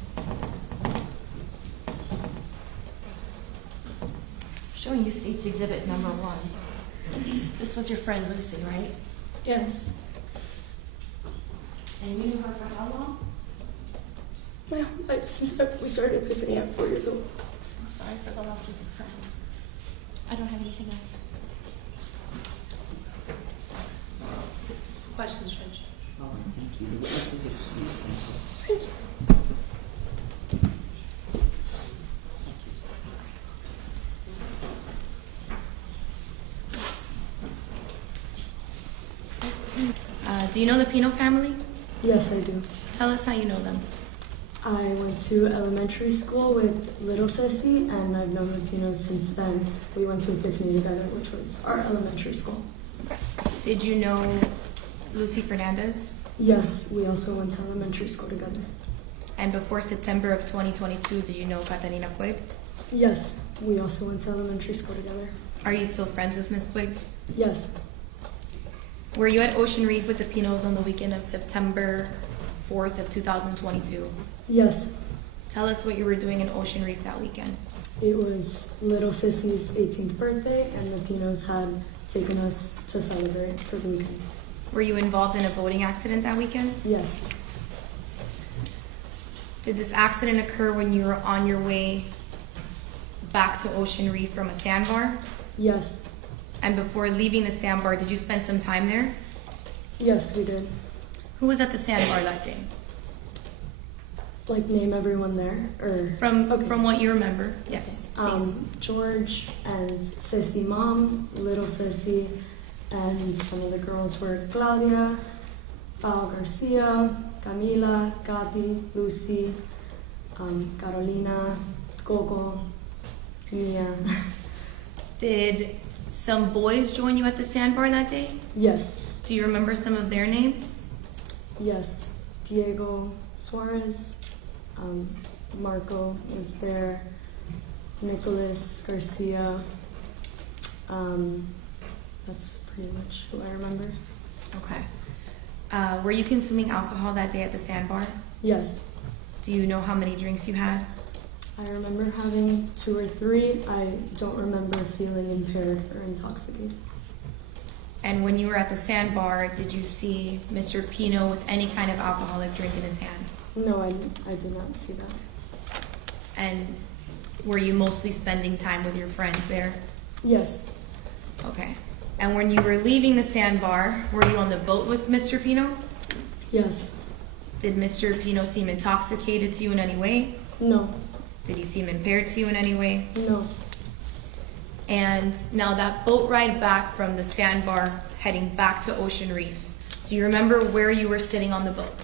Showing you State's Exhibit number 1. This was your friend Lucy, right? Yes. And you knew her for how long? My whole life since we started Epiphany at 4 years old. I'm sorry for the loss of your friend. I don't have anything else. Questions, Judge? Oh, thank you. The witness is excused. Thank you. Thank you. Do you know the Pino family? Yes, I do. Tell us how you know them. I went to elementary school with little Sissy, and I've known the Pinos since then. We went to Epiphany together, which was our elementary school. Did you know Lucy Fernandez? Yes, we also went to elementary school together. And before September of 2022, did you know Catalina Puig? Yes, we also went to elementary school together. Are you still friends with Miss Puig? Yes, Were you at Ocean Reef with the Pinos on the weekend of September 4th of 2022? yes. Tell us what you were doing in Ocean Reef that weekend. It was little Sissy's 18th birthday, and the Pinos had taken us to celebrate for the weekend. Were you involved in a boating accident that weekend? Yes, Did this accident occur when you were on your way back to Ocean Reef from a sandbar? yes, And before leaving the sandbar, did you spend some time there? yes, we did. Who was at the sandbar that day? Like, name everyone there, or? Okay. From what you remember, yes. Please. George and Sissy mom, little Sissy, and some of the girls were Claudia, Pao Garcia, Camila, Katy, Lucy, Carolina, Coco, Mia. Did some boys join you at the sandbar that day? Yes, Do you remember some of their names? yes. Diego Suarez, Marco was there, Nicholas Garcia. That's pretty much who I remember. Okay. Were you consuming alcohol that day at the sandbar? Yes, Do you know how many drinks you had? I remember having 2 or 3. I don't remember feeling impaired or intoxicated. And when you were at the sandbar, did you see Mr. Pino with any kind of alcoholic drink in his hand? No, I did not see that. And were you mostly spending time with your friends there? Yes, Okay. And when you were leaving the sandbar, were you on the boat with Mr. Pino? yes, Did Mr. Pino seem intoxicated to you in any way? no, Did he seem impaired to you in any way? no. And now that boat ride back from the sandbar heading back to Ocean Reef, do you remember where you were sitting on the boat?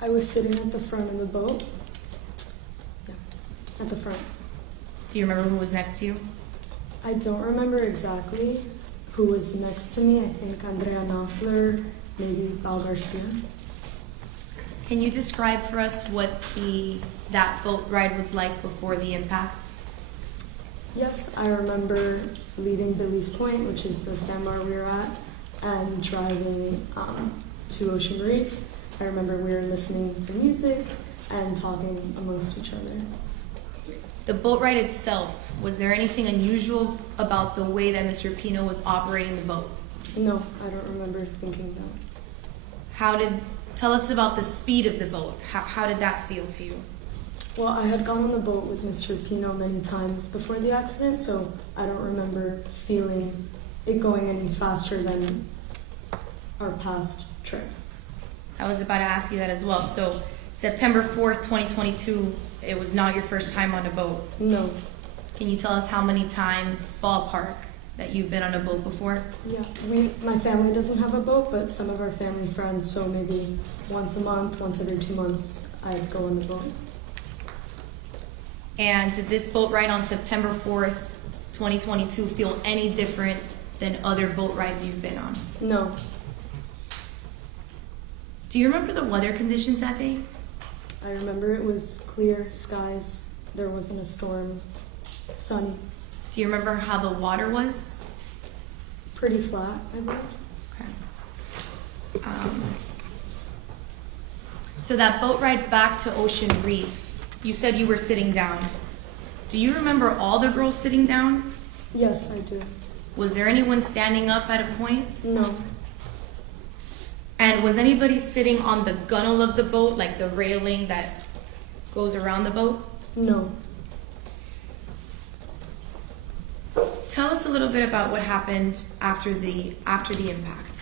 I was sitting at the front of the boat. Yeah, at the front. Do you remember who was next to you? I don't remember exactly who was next to me. I think Andrea Knopfler, maybe Pao Garcia. Can you describe for us what that boat ride was like before the impact? Yes, I remember leaving Billy's Point, which is the sandbar we were at, and driving to Ocean Reef. I remember we were listening to music and talking amongst each other. The boat ride itself, was there anything unusual about the way that Mr. Pino was operating the boat? No, I don't remember thinking that. Tell us about the speed of the boat. How did that feel to you? Well, I had gone on the boat with Mr. Pino many times before the accident, so I don't remember feeling it going any faster than our past trips. I was about to ask you that as well. So September 4th, 2022, it was not your first time on a boat. No. Can you tell us how many times, ballpark, that you've been on a boat before? Yeah, my family doesn't have a boat, but some of our family friends, so maybe once a month, once every 2 months, I'd go on the boat. And did this boat ride on September 4th, 2022 feel any different than other boat rides you've been on? No, Do you remember the weather conditions that day? I remember it was clear skies, there wasn't a storm, sunny, Do you remember how the water was? pretty flat, I believe. Okay. So that boat ride back to Ocean Reef, you said you were sitting down. Do you remember all the girls sitting down? Yes, I do. Was there anyone standing up at a point? No, And was anybody sitting on the gunnel of the boat, like the railing that goes around the boat? no. Tell us a little bit about what happened after the impact.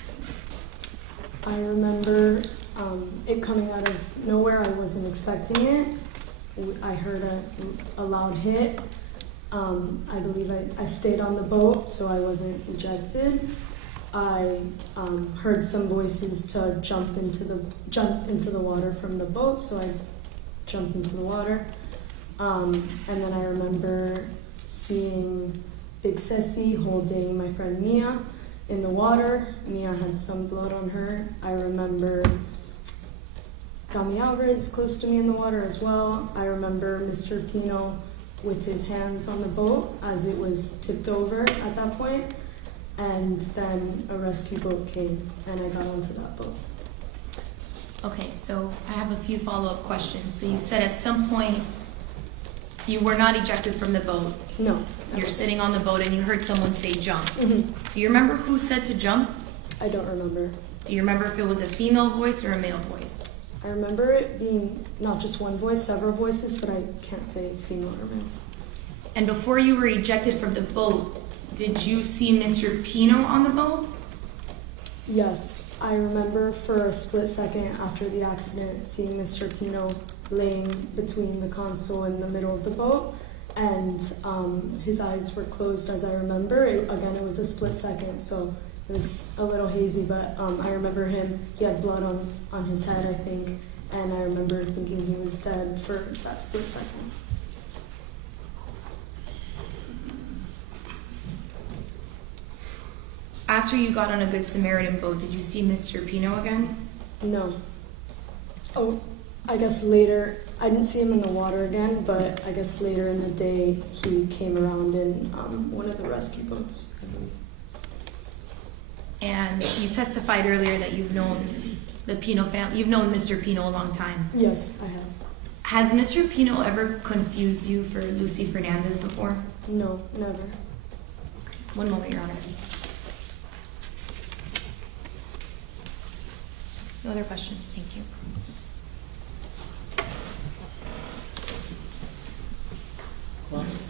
I remember it coming out of nowhere. I wasn't expecting it. I heard a loud hit. I believe I stayed on the boat, so I wasn't ejected. I heard some voices to jump into the water from the boat, so I jumped into the water. And then I remember seeing Big Sissy holding my friend Mia in the water. Mia had some blood on her. I remember Gami Alvarez close to me in the water as well. I remember Mr. Pino with his hands on the boat as it was tipped over at that point. And then a rescue boat came and I got onto that boat. Okay, so I have a few follow-up questions. So you said at some point you were not ejected from the boat. No. You're sitting on the boat and you heard someone say jump. Hmm. Do you remember who said to jump? I don't remember. Do you remember if it was a female voice or a male voice? I remember it being not just one voice, several voices, but I can't say female or male. And before you were ejected from the boat, did you see Mr. Pino on the boat? Yes, I remember for a split second after the accident seeing Mr. Pino laying between the console and the middle of the boat, and his eyes were closed as I remember. Again, it was a split second, so it was a little hazy, but I remember him, he had blood on his head, I think, and I remember thinking he was dead for that split second. After you got on a Good Samaritan boat, did you see Mr. Pino again? No. Oh, I guess later, I didn't see him in the water again, but I guess later in the day he came around in one of the rescue boats, I believe. And you testified earlier that you've known the Pino family, you've known Mr. Pino a long time. Yes, I have. Has Mr. Pino ever confused you for Lucy Fernandez before? No, never. One moment, Your Honor. No other questions, thank you. Cross.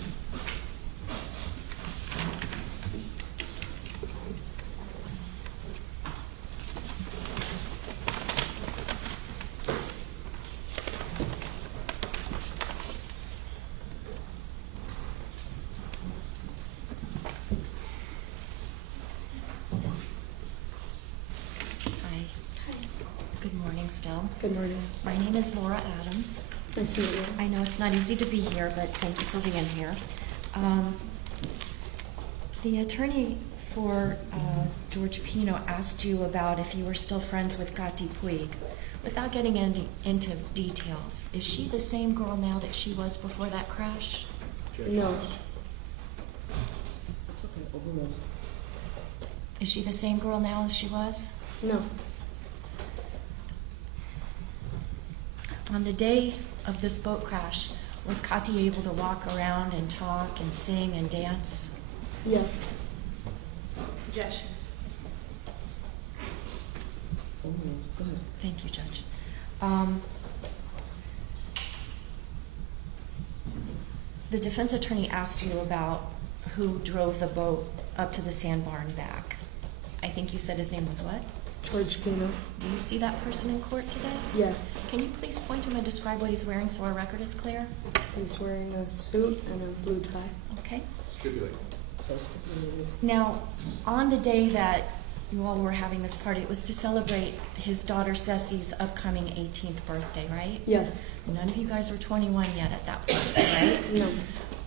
Hi. Good morning still. Good morning. My name is Laura Adams. Nice to meet you. I know it's not easy to be here, but thank you for being here. The attorney for George Pino asked you about if you were still friends with Gatti Puig. Without getting into details, is she the same girl now that she was before that crash? No. It's okay, overruled. Is she the same girl now as she was? No. On the day of this boat crash, was Kati able to walk around and talk and sing and dance? Yes. Objection. Overruled, go ahead. Thank you, Judge. The defense attorney asked you about who drove the boat up to the sandbar and back. I think you said his name was what? George Pino. Do you see that person in court today? Yes. Can you please point to him and describe what he's wearing so our record is clear? He's wearing a suit and a blue tie. Okay. Stipulate. So stipulated. Now, on the day that you all were having this party, it was to celebrate his daughter Ceci's upcoming 18th birthday, right? Yes. None of you guys were 21 yet at that point, right? No.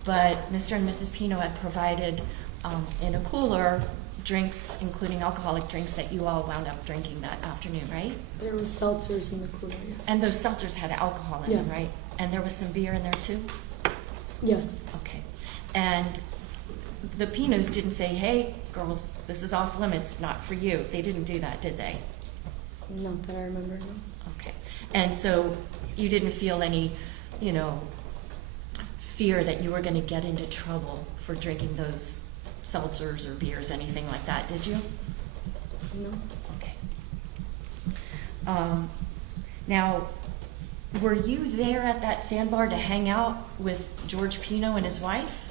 But Mr. and Mrs. Pino had provided in a cooler drinks, including alcoholic drinks that you all wound up drinking that afternoon, right? There was seltzers in the cooler, yes. And those seltzers had alcohol in them, Yes. right? And there was some beer in there too? Yes. Okay. And the Pinos didn't say, hey, girls, this is off limits, not for you. They didn't do that, did they? Not that I remember, no. Okay. And so you didn't feel any, fear that you were going to get into trouble for drinking those seltzers or beers, anything like that, did you? No. Okay. Now, were you there at that sandbar to hang out with George Pino and his wife?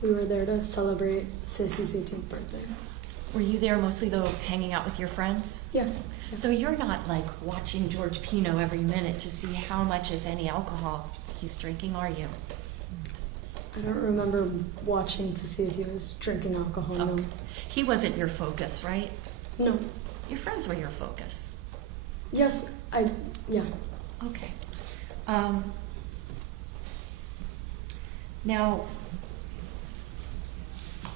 We were there to celebrate Sissy's 18th birthday. Were you there mostly, though, hanging out with your friends? Yes. So you're not, like, watching George Pino every minute to see how much, if any, alcohol he's drinking, are you? I don't remember watching to see if he was drinking alcohol, no. Okay. He wasn't your focus, right? No. Your friends were your focus. Yes, yeah. Okay. Now,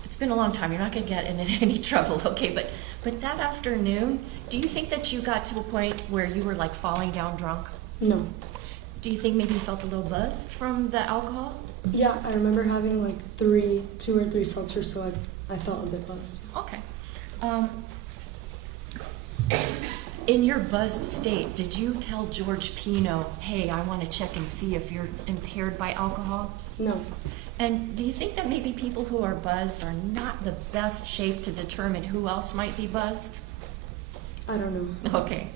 it's been a long time, you're not gonna get in any trouble, okay, but that afternoon, do you think that you got to a point where you were like falling down drunk? No. Do you think maybe you felt a little buzzed from the alcohol? Yeah, I remember having like 2 or 3 seltzers, so I felt a bit buzzed. Okay. In your buzzed state, did you tell George Pino, hey, I want to check and see if you're impaired by alcohol? No. And do you think that maybe people who are buzzed are not the best shape to determine who else might be buzzed? I don't know. Okay.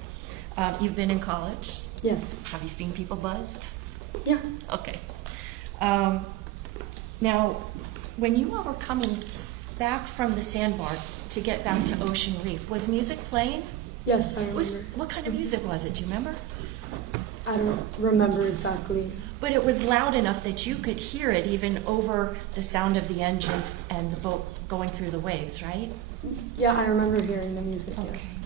You've been in college? Yes. Have you seen people buzzed? Yeah. Okay. Now, when you all were coming back from the sandbar to get back to Ocean Reef, was music playing? Yes, I remember. What kind of music was it? Do you remember? I don't remember exactly. But it was loud enough that you could hear it even over the sound of the engines and the boat going through the waves, right? Yeah, I remember hearing the music, Okay. yes.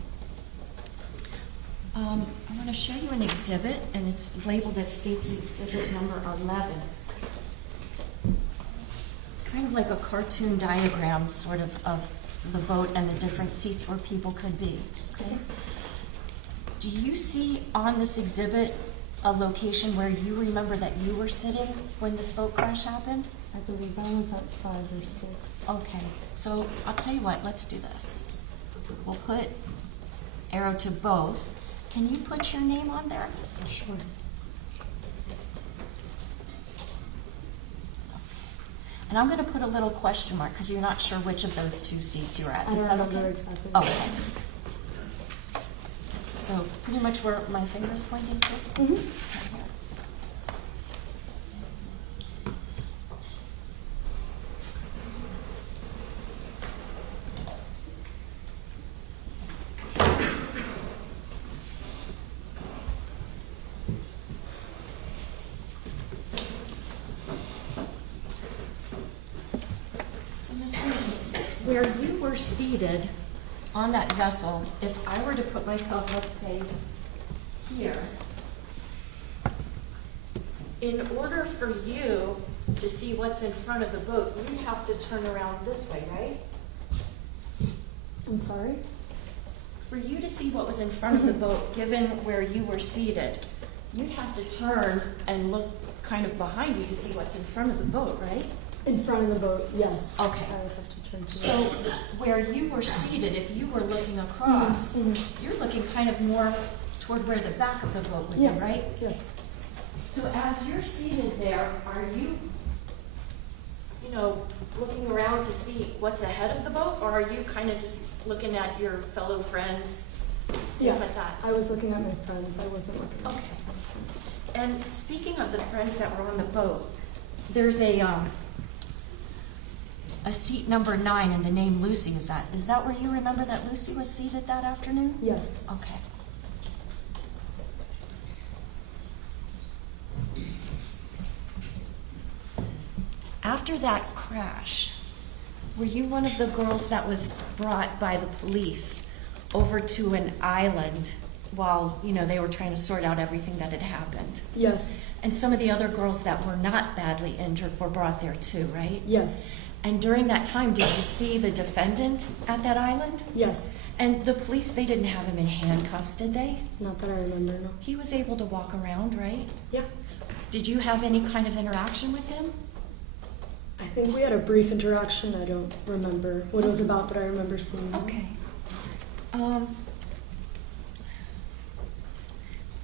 I'm going to show you an exhibit, and it's labeled as State's Exhibit number 11. It's kind of like a cartoon diagram, sort of the boat and the different seats where people could be. Okay. Do you see on this exhibit a location where you remember that you were sitting when this boat crash happened? I believe I was at 5 or 6. Okay, so I'll tell you what, let's do this. We'll put arrow to both. Can you put your name on there? Sure. And I'm gonna put a little question mark because you're not sure which of those 2 seats you're at. I Is don't that remember okay? exactly. Okay. So pretty much where my finger's pointing to? Mm-hmm. This right here. So Ms. Reed, where you were seated on that vessel, if I were to put myself, let's say, here, in order for you to see what's in front of the boat, you'd have to turn around this way, right? I'm sorry? For you to see what was in front of the boat, given where you were seated, you'd have to turn and look kind of behind you to see what's in front of the boat, right? In front of the boat, yes. Okay. I would have to turn to So where you were seated, if you were looking across, you're looking kind of more toward where the back of the boat would be, right? Yes. So as you're seated there, are you, looking around to see what's ahead of the boat, or are you kind of just looking at your fellow friends, Yeah. things like that? I was looking at my friends. I wasn't looking at Okay. And speaking of the friends that were on the boat, there's a seat number 9 and the name Lucy. Is that where you remember that Lucy was seated that afternoon? Yes. Okay. After that crash, were you one of the girls that was brought by the police over to an island while, they were trying to sort out everything that had happened? Yes. And some of the other girls that were not badly injured were brought there too, right? Yes. And during that time, did you see the defendant at that island? Yes. And the police, they didn't have him in handcuffs, did they? Not that I remember, no. He was able to walk around, right? Yeah. Did you have any kind of interaction with him? I think we had a brief interaction. I don't remember what it was about, but I remember seeing him. Okay.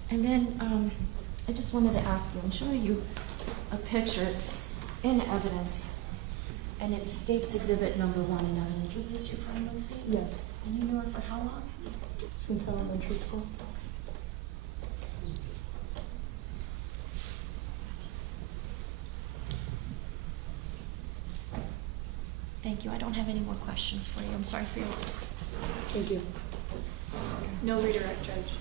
And then I just wanted to ask you, I'm showing you a picture. It's in evidence, and it states exhibit number 1 in evidence. Is this your friend Lucy? Yes. And you knew her for how long? Since elementary school. Thank you. I don't have any more questions for you. I'm sorry for your loss. Thank you. No redirect, Judge.